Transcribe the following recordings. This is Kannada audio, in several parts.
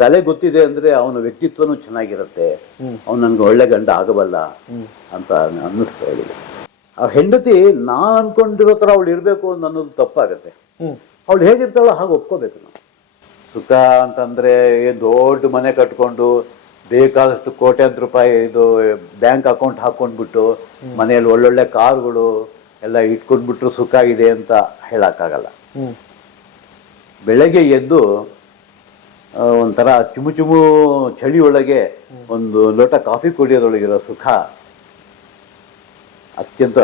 ಕಲೆ ಗೊತ್ತಿದೆ ಅಂದ್ರೆ ಅವನ ವ್ಯಕ್ತಿತ್ವನೂ ಚೆನ್ನಾಗಿರುತ್ತೆ. ಅವ್ನು ನನ್ಗೆ ಒಳ್ಳೆ ಗಂಡ ಆಗಬಲ್ಲ ಅಂತ ಅನ್ನಿಸ್ತಾ ಇದೆ ಆ ಹೆಂಡತಿ ನಾನ್ ಅನ್ಕೊಂಡಿರೋ ತರ ಅವಳು ಇರ್ಬೇಕು ಅನ್ನೋದು ತಪ್ಪಾಗತ್ತೆ. ಅವಳು ಹೇಗಿರ್ತಾಳೋ ಹಾಗೆ ಒಪ್ಕೋಬೇಕು ನಾವು. ಸುಖ ಅಂತಂದ್ರೆ ಏನ್ ದೊಡ್ಡ ಮನೆ ಕಟ್ಕೊಂಡು ಬೇಕಾದಷ್ಟು ಕೋಟ್ಯಾಂತರ ರೂಪಾಯಿ ಇದು ಬ್ಯಾಂಕ್ ಅಕೌಂಟ್ ಹಾಕೊಂಡ್ಬಿಟ್ಟು ಮನೆಯಲ್ಲಿ ಒಳ್ಳೊಳ್ಳೆ ಕಾರುಗಳು ಎಲ್ಲ ಇಟ್ಕೊಂಡ್ಬಿಟ್ರು ಸುಖ ಇದೆ ಅಂತ ಹೇಳಕ್ಕಾಗಲ್ಲ. ಬೆಳಗ್ಗೆ ಎದ್ದು ಒಂಥರ ಚುಮು ಚುಮು ಚಳಿ ಒಳಗೆ ಒಂದು ಲೋಟ ಕಾಫಿ ಕುಡಿಯೋದ್ರೊಳಗಿರೋ ಸುಖ ಅತ್ಯಂತ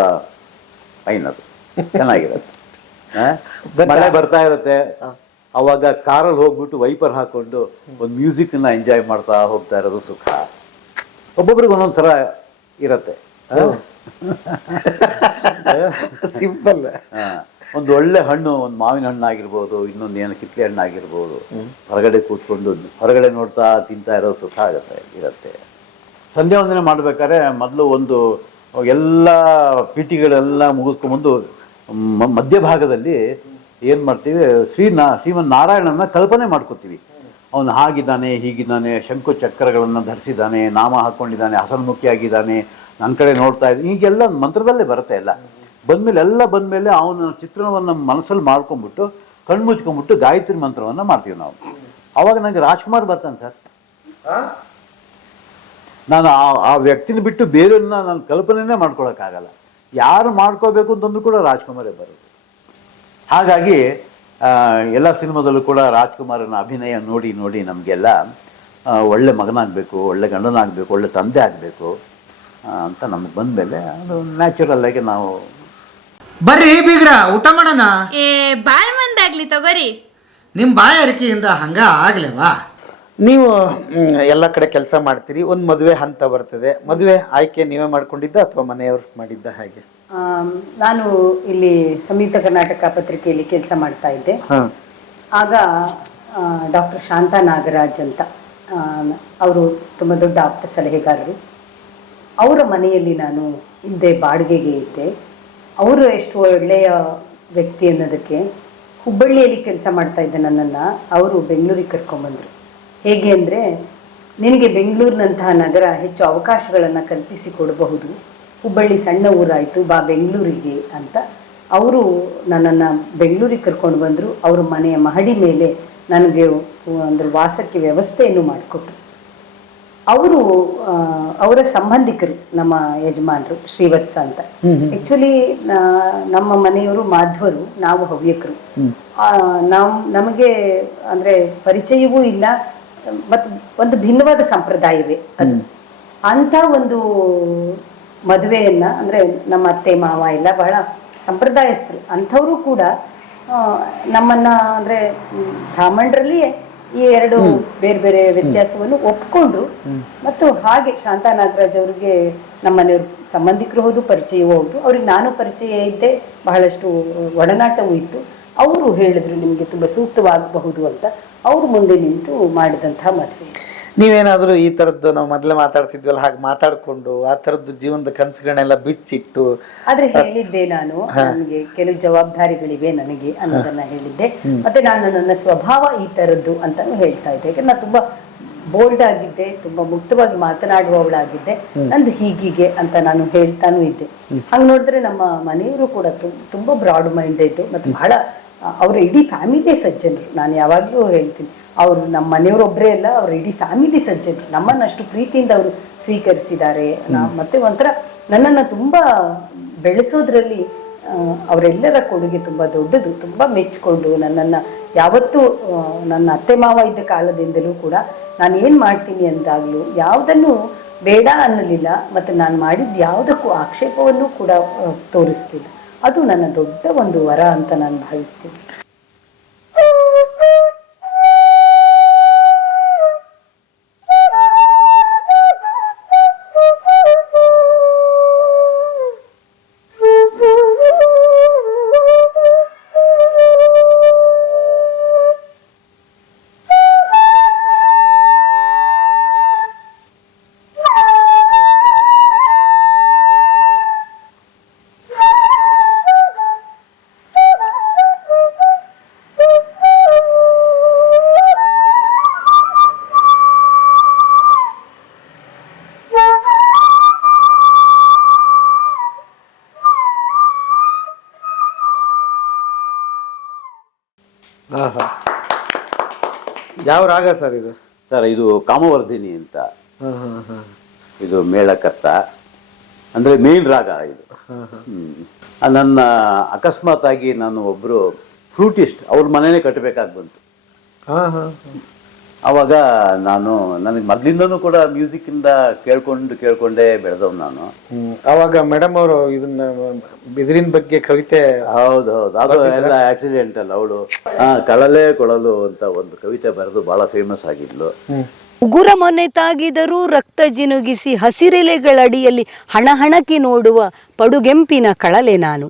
ಫೈನ್ ಅದು. ಚೆನ್ನಾಗಿರುತ್ತೆ? ಮಳೆ ಬರ್ತಾ ಇರುತ್ತೆ. ಅವಾಗ ಕಾರಲ್ಲಿ ಹೋಗ್ಬಿಟ್ಟು ವೈಪರ್ ಹಾಕೊಂಡು ಒಂದು ಮ್ಯೂಸಿಕ್ನ ಎಂಜಾಯ್ ಮಾಡ್ತಾ ಹೋಗ್ತಾ ಇರೋದು ಸುಖ. ಒಬ್ಬೊಬ್ರಿಗೆ ಒಂದೊಂದು ಥರ ಇರತ್ತೆ. ಸಿಂಪಲ್ ಒಂದು ಒಳ್ಳೆ ಹಣ್ಣು ಒಂದು ಮಾವಿನ ಹಣ್ಣು ಆಗಿರ್ಬೋದು ಇನ್ನೊಂದು ಏನು ಕಿತ್ಲೆ ಹಣ್ಣು ಆಗಿರ್ಬೋದು ಹೊರಗಡೆ ಕೂತ್ಕೊಂಡು ಹೊರಗಡೆ ನೋಡ್ತಾ ತಿಂತಾ ಇರೋ ಸುಖ ಆಗುತ್ತೆ ಇರುತ್ತೆ. ಸಂಧ್ಯಾ ವಂದನೆ ಮಾಡ್ಬೇಕಾದ್ರೆ ಮೊದಲು ಒಂದು ಎಲ್ಲ ಪೀಠಿಗಳೆಲ್ಲ ಮುಗಿಸ್ಕೊಂಬಂದು ಮಧ್ಯಭಾಗದಲ್ಲಿ ಏನು ಮಾಡ್ತೀವಿ ಶ್ರೀನಾ ಶ್ರೀಮನ್ ನಾರಾಯಣನ ಕಲ್ಪನೆ ಮಾಡ್ಕೋತೀವಿ. ಅವನು ಹಾಗಿದ್ದಾನೆ ಹೀಗಿದ್ದಾನೆ ಶಂಕು ಚಕ್ರಗಳನ್ನು ಧರಿಸಿದ್ದಾನೆ ನಾಮ ಹಾಕೊಂಡಿದ್ದಾನೆ ಹಸನ್ಮುಖಿಯಾಗಿದ್ದಾನೆ ನನ್ನ ಕಡೆ ನೋಡ್ತಾ ಇದ್ದೀನಿ ಈಗೆಲ್ಲ ಮಂತ್ರದಲ್ಲೇ ಬರುತ್ತೆ ಎಲ್ಲ. ಬಂದ್ಮೇಲೆ ಎಲ್ಲ ಬಂದ್ಮೇಲೆ ಅವನ ಚಿತ್ರಣವನ್ನು ಮನಸ್ಸಲ್ಲಿ ಮಾಡ್ಕೊಂಡ್ಬಿಟ್ಟು ಕಣ್ಮುಚ್ಕೊಂಡ್ಬಿಟ್ಟು ಗಾಯತ್ರಿ ಮಂತ್ರವನ್ನು ಮಾಡ್ತೀವಿ ನಾವು. ಅವಾಗ ನನಗೆ ರಾಜ್ಕುಮಾರ್ ಬರ್ತಾನೆ ಸರ್. ನಾನು ಆ- ಆ ವ್ಯಕ್ತಿನ ಬಿಟ್ಟು ಬೇರೆಯವ್ರನ್ನ ನಾನು ಕಲ್ಪನೆನೇ ಮಾಡ್ಕೊಳಕ್ಕಾಗಲ್ಲ. ಯಾರು ಮಾಡ್ಕೋಬೇಕು ಅಂತಂದ್ರೂ ಕೂಡ ರಾಜ್ಕುಮಾರೇ ಬರೋದು. ಹಾಗಾಗಿ ಎಲ್ಲ ಸಿನಿಮಾದಲ್ಲೂ ಕೂಡ ರಾಜ್ಕುಮಾರನ ಅಭಿನಯ ನೋಡಿ ನೋಡಿ ನಮಗೆಲ್ಲ ಒಳ್ಳೆ ಮಗನಾಗಬೇಕು ಒಳ್ಳೆ ಗಂಡನಾಗಬೇಕು ಒಳ್ಳೆ ತಂದೆ ಆಗಬೇಕು ಅಂತ ನಮ್ಗೆ ಬಂದಮೇಲೆ ಅದು ನ್ಯಾಚುರಲ್ ಆಗಿ ನಾವು ಬರ್ರಿ ಬೀಗ್ರ ಊಟ ಮಾಡೋಣ. ಏ ಬಾಳ್ ಮಂದಾಗ್ಲಿ ತಗೋರಿ. ನಿಮ್ಮ ಬಾಯಾರಿಕೆಯಿಂದ ಹಂಗ ಆಗ್ಲೇವಾ? ನೀವು ಮ್, ಎಲ್ಲ ಕಡೆ ಕೆಲಸ ಮಾಡ್ತೀರಿ ಒಂದು ಮದುವೆ ಹಂತ ಬರ್ತದೆ. ಮದುವೆ ಆಯ್ಕೆ ನೀವೇ ಮಾಡ್ಕೊಂಡಿದ್ದ ಅಥವಾ ಮನೆಯವ್ರು ಮಾಡಿದ್ದ ಹಾಗೆ? ಆಮ್, ನಾನು ಇಲ್ಲಿ ಸಂಯುಕ್ತ ಕರ್ನಾಟಕ ಪತ್ರಿಕೆಯಲ್ಲಿ ಕೆಲಸ ಮಾಡ್ತಾ ಇದ್ದೆ. ಹಾ. ಆಗ ಡಾಕ್ಟರ್ ಶಾಂತಾ ನಾಗರಾಜ್ ಅಂತ ಅವರು ತುಂಬ ದೊಡ್ಡ ಆಪ್ತ ಸಲಹೆಗಾರರು. ಅವರ ಮನೆಯಲ್ಲಿ ನಾನು ಹಿಂದೆ ಬಾಡಿಗೆಗೆ ಇದ್ದೆ. ಅವರು ಎಷ್ಟು ಒಳ್ಳೆಯ ವ್ಯಕ್ತಿ ಅನ್ನೋದಕ್ಕೆ ಹುಬ್ಬಳ್ಳಿಯಲ್ಲಿ ಕೆಲಸ ಮಾಡ್ತಾ ಇದ್ದ ನನ್ನನ್ನು ಅವರು ಬೆಂಗಳೂರಿಗೆ ಕರ್ಕೊಂಡ್ಬಂದರು. ಹೇಗೆ ಅಂದರೆ, ನಿನಗೆ ಬೆಂಗಳೂರಿನಂತಹ ನಗರ ಹೆಚ್ಚು ಅವಕಾಶಗಳನ್ನು ಕಲ್ಪಿಸಿ ಕೊಡಬಹುದು. ಹುಬ್ಬಳ್ಳಿ ಸಣ್ಣ ಊರಾಯಿತು, ಬಾ ಬೆಂಗಳೂರಿಗೆ ಅಂತ. ಅವರು ನನ್ನನ್ನು ಬೆಂಗಳೂರಿಗೆ ಕರ್ಕೊಂಡು ಬಂದರು ಅವ್ರ ಮನೆಯ ಮಹಡಿ ಮೇಲೆ ನನಗೆ ಅಂದರೆ ವಾಸಕ್ಕೆ ವ್ಯವಸ್ಥೆಯನ್ನು ಮಾಡಿಕೊಟ್ರು. ಅವರು ಅವರ ಸಂಬಂಧಿಕರು ನಮ್ಮ ಯಜಮಾನರು ಶ್ರೀವತ್ಸ ಅಂತ. ಆಕ್ಚುಲಿ ನಮ್ಮ ಮನೆಯವರು ಮಾಧ್ವರು ನಾವು ಹವ್ಯಕರು. ನಮಗೆ ಅಂದ್ರೆ ಪರಿಚಯವೂ ಇಲ್ಲ ಮತ್ತು ಒಂದು ಭಿನ್ನವಾದ ಸಂಪ್ರದಾಯವೇ ಅದು. ಅಂತ ಒಂದು ಮದುವೆಯನ್ನ ಅಂದ್ರೆ ನಮ್ಮ ಅತ್ತೆ ಮಾವ ಎಲ್ಲ ಬಹಳ ಸಂಪ್ರದಾಯಸ್ಥರು. ಅಂಥವರು ಕೂಡ ನಮ್ಮನ್ನ ಅಂದ್ರೆ ಬ್ರಾಹ್ಮಣರಲ್ಲಿಯೇ ಈ ಎರಡು ಬೇರೆ ಬೇರೆ ವ್ಯತ್ಯಾಸವನ್ನು ಒಪ್ಕೊಂಡು ಮತ್ತು ಹಾಗೆ ಶಾಂತಾ ನಾಗರಾಜ್ ಅವರಿಗೆ ನಮ್ಮನೆಯವ್ರ ಸಂಬಂಧಿಕರು ಹೌದು ಪರಿಚಯವೂ ಹೌದು. ಅವ್ರಿಗೆ ನಾನು ಪರಿಚಯ ಇದ್ದೆ ಬಹಳಷ್ಟು ಒಡನಾಟವೂ ಇತ್ತು. ಅವರು ಹೇಳಿದ್ರು ನಿಮಗೆ ತುಂಬಾ ಸೂಕ್ತವಾಗಬಹುದು ಅಂತ. ಅವರು ಮುಂದೆ ನಿಂತು ಮಾಡಿದಂತಹ ಮದುವೆ. ನೀವೇನಾದ್ರೂ ಈ ತರದ್ದು ನಾವು ಮೊದಲೇ ಮಾತಾಡ್ತಿದ್ವಲ್ಲ ಹಾಗೆ ಮಾತಾಡ್ಕೊಂಡು ಆ ತರದ್ದು ಜೀವನದ ಕನಸುಗಳನ್ನೆಲ್ಲ ಬಿಚ್ಚಿಟ್ಟು ಆದ್ರೆ ಹೇಳಿದ್ದೆ ನಾನು ನನಗೆ ಕೆಲವು ಜವಾಬ್ದಾರಿಗಳಿವೆ ನನಗೆ ಅನ್ನೋದನ್ನ ಹೇಳಿದ್ದೆ. ಮತ್ತೆ ನಾನು ನನ್ನ ಸ್ವಭಾವ ಈ ತರದ್ದು ಅಂತಾನು ಹೇಳ್ತಾ ಇದ್ದೆ. ಯಾಕಂದ್ರೆ ನಾನು ತುಂಬಾ ಬೋಲ್ಡ್ ಆಗಿದ್ದೆ ತುಂಬಾ ಮುಕ್ತವಾಗಿ ಮಾತನಾಡುವವಳಾಗಿದ್ದೆ. ನಂದು ಹೀಗೀಗೆ ಅಂತ ನಾನು ಹೇಳ್ತಾನು ಇದ್ದೆ. ಹಂಗ ನೋಡಿದ್ರೆ ನಮ್ಮ ಮನೆಯವರು ಕೂಡ ತುಂಬಾ ಬ್ರಾಡ್ ಮೈಂಡೆಡ್ ಮತ್ತೆ ಬಹಳ ಅವರ ಇಡೀ ಫ್ಯಾಮಿಲಿ ಸಜ್ಜನರು. ನಾನು ಯಾವಾಗಲೂ ಹೇಳ್ತೀನಿ ಅವರು ನಮ್ಮ ಮನೆಯವರೊಬ್ಬರೇ ಅಲ್ಲ ಅವರ ಇಡೀ ಫ್ಯಾಮಿಲಿ ಸಜ್ಜನರು. ನಮ್ಮನ್ನು ಅಷ್ಟು ಪ್ರೀತಿಯಿಂದ ಅವರು ಸ್ವೀಕರಿಸಿದ್ದಾರೆ. ನಾ- ಮತ್ತೆ ಒಂಥರ ನನ್ನನ್ನು ತುಂಬ ಬೆಳೆಸೋದ್ರಲ್ಲಿ ಅವರೆಲ್ಲರ ಕೊಡುಗೆ ತುಂಬ ದೊಡ್ಡದು ತುಂಬ ಮೆಚ್ಚಿಕೊಂಡು ನನ್ನನ್ನು ಯಾವತ್ತೂ ನನ್ನ ಅತ್ತೆ ಮಾವ ಇದ್ದ ಕಾಲದಿಂದಲೂ ಕೂಡ ನಾನು ಏನು ಮಾಡ್ತೀನಿ ಅಂದಾಗಲೂ ಯಾವುದನ್ನು ಬೇಡ ಅನ್ನಲಿಲ್ಲ ಮತ್ತು ನಾನು ಮಾಡಿದ ಯಾವುದಕ್ಕೂ ಆಕ್ಷೇಪವನ್ನು ಕೂಡ ತೋರಿಸ್ತಿಲ್ಲ. ಅದು ನನ್ನ ದೊಡ್ಡ ಒಂದು ವರ ಅಂತ ನಾನು ಭಾವಿಸ್ತೀನಿ. ಯಾವ ರಾಗ ಸರ್ ಇದು? ಸರ್ ಇದು ಕಾಮವರ್ಧಿನಿ ಅಂತ. ಇದು ಮೇಳಕತ್ತ ಅಂದ್ರೆ ಮೇನ್ ರಾಗ ಇದು. ನನ್ನ ಅಕಸ್ಮಾತ್ ಆಗಿ ನಾನು ಒಬ್ರು ಫ್ರೂಟಿಸ್ಟ್ ಅವ್ರ ಮನೇನೆ ಕಟ್ಟಬೇಕಾಗಿ ಬಂತು. ಅವಾಗ ನಾನು ನನಗೆ ಮೊದಲಿಂದನೂ ಕೂಡ ಮ್ಯೂಸಿಕ್ ಇಂದ ಕೇಳ್ಕೊಂಡು ಕೇಳ್ಕೊಂಡೇ ಬೆಳೆದವ್ ನಾನು. ಅವಾಗ ಮೇಡಮ್ ಅವರು ಇದನ್ನ ಬಿದಿರಿನ ಬಗ್ಗೆ ಕವಿತೆ ಹೌದು ಹೌದು. ಅದು ಎಲ್ಲ ಆಕ್ಸಿಡೆಂಟ್ ಅಲ್ಲ ಅವಳು. ಹಾ ಕಳಲೆ ಕೊಳಲು ಅಂತ ಒಂದು ಕವಿತೆ ಬರೆದು ಬಹಳ ಫೇಮಸ್ ಆಗಿದ್ಲು. ಉಗುರ ಮೊನ್ನೆ ತಾಗಿದರೂ ರಕ್ತ ಜಿನುಗಿಸಿ ಹಸಿರೆಲೆಗಳಡಿಯಲ್ಲಿ ಹಣಹಣಕಿ ನೋಡುವ ಪಡುಗೆಂಪಿನ ಕಳಲೆ ನಾನು.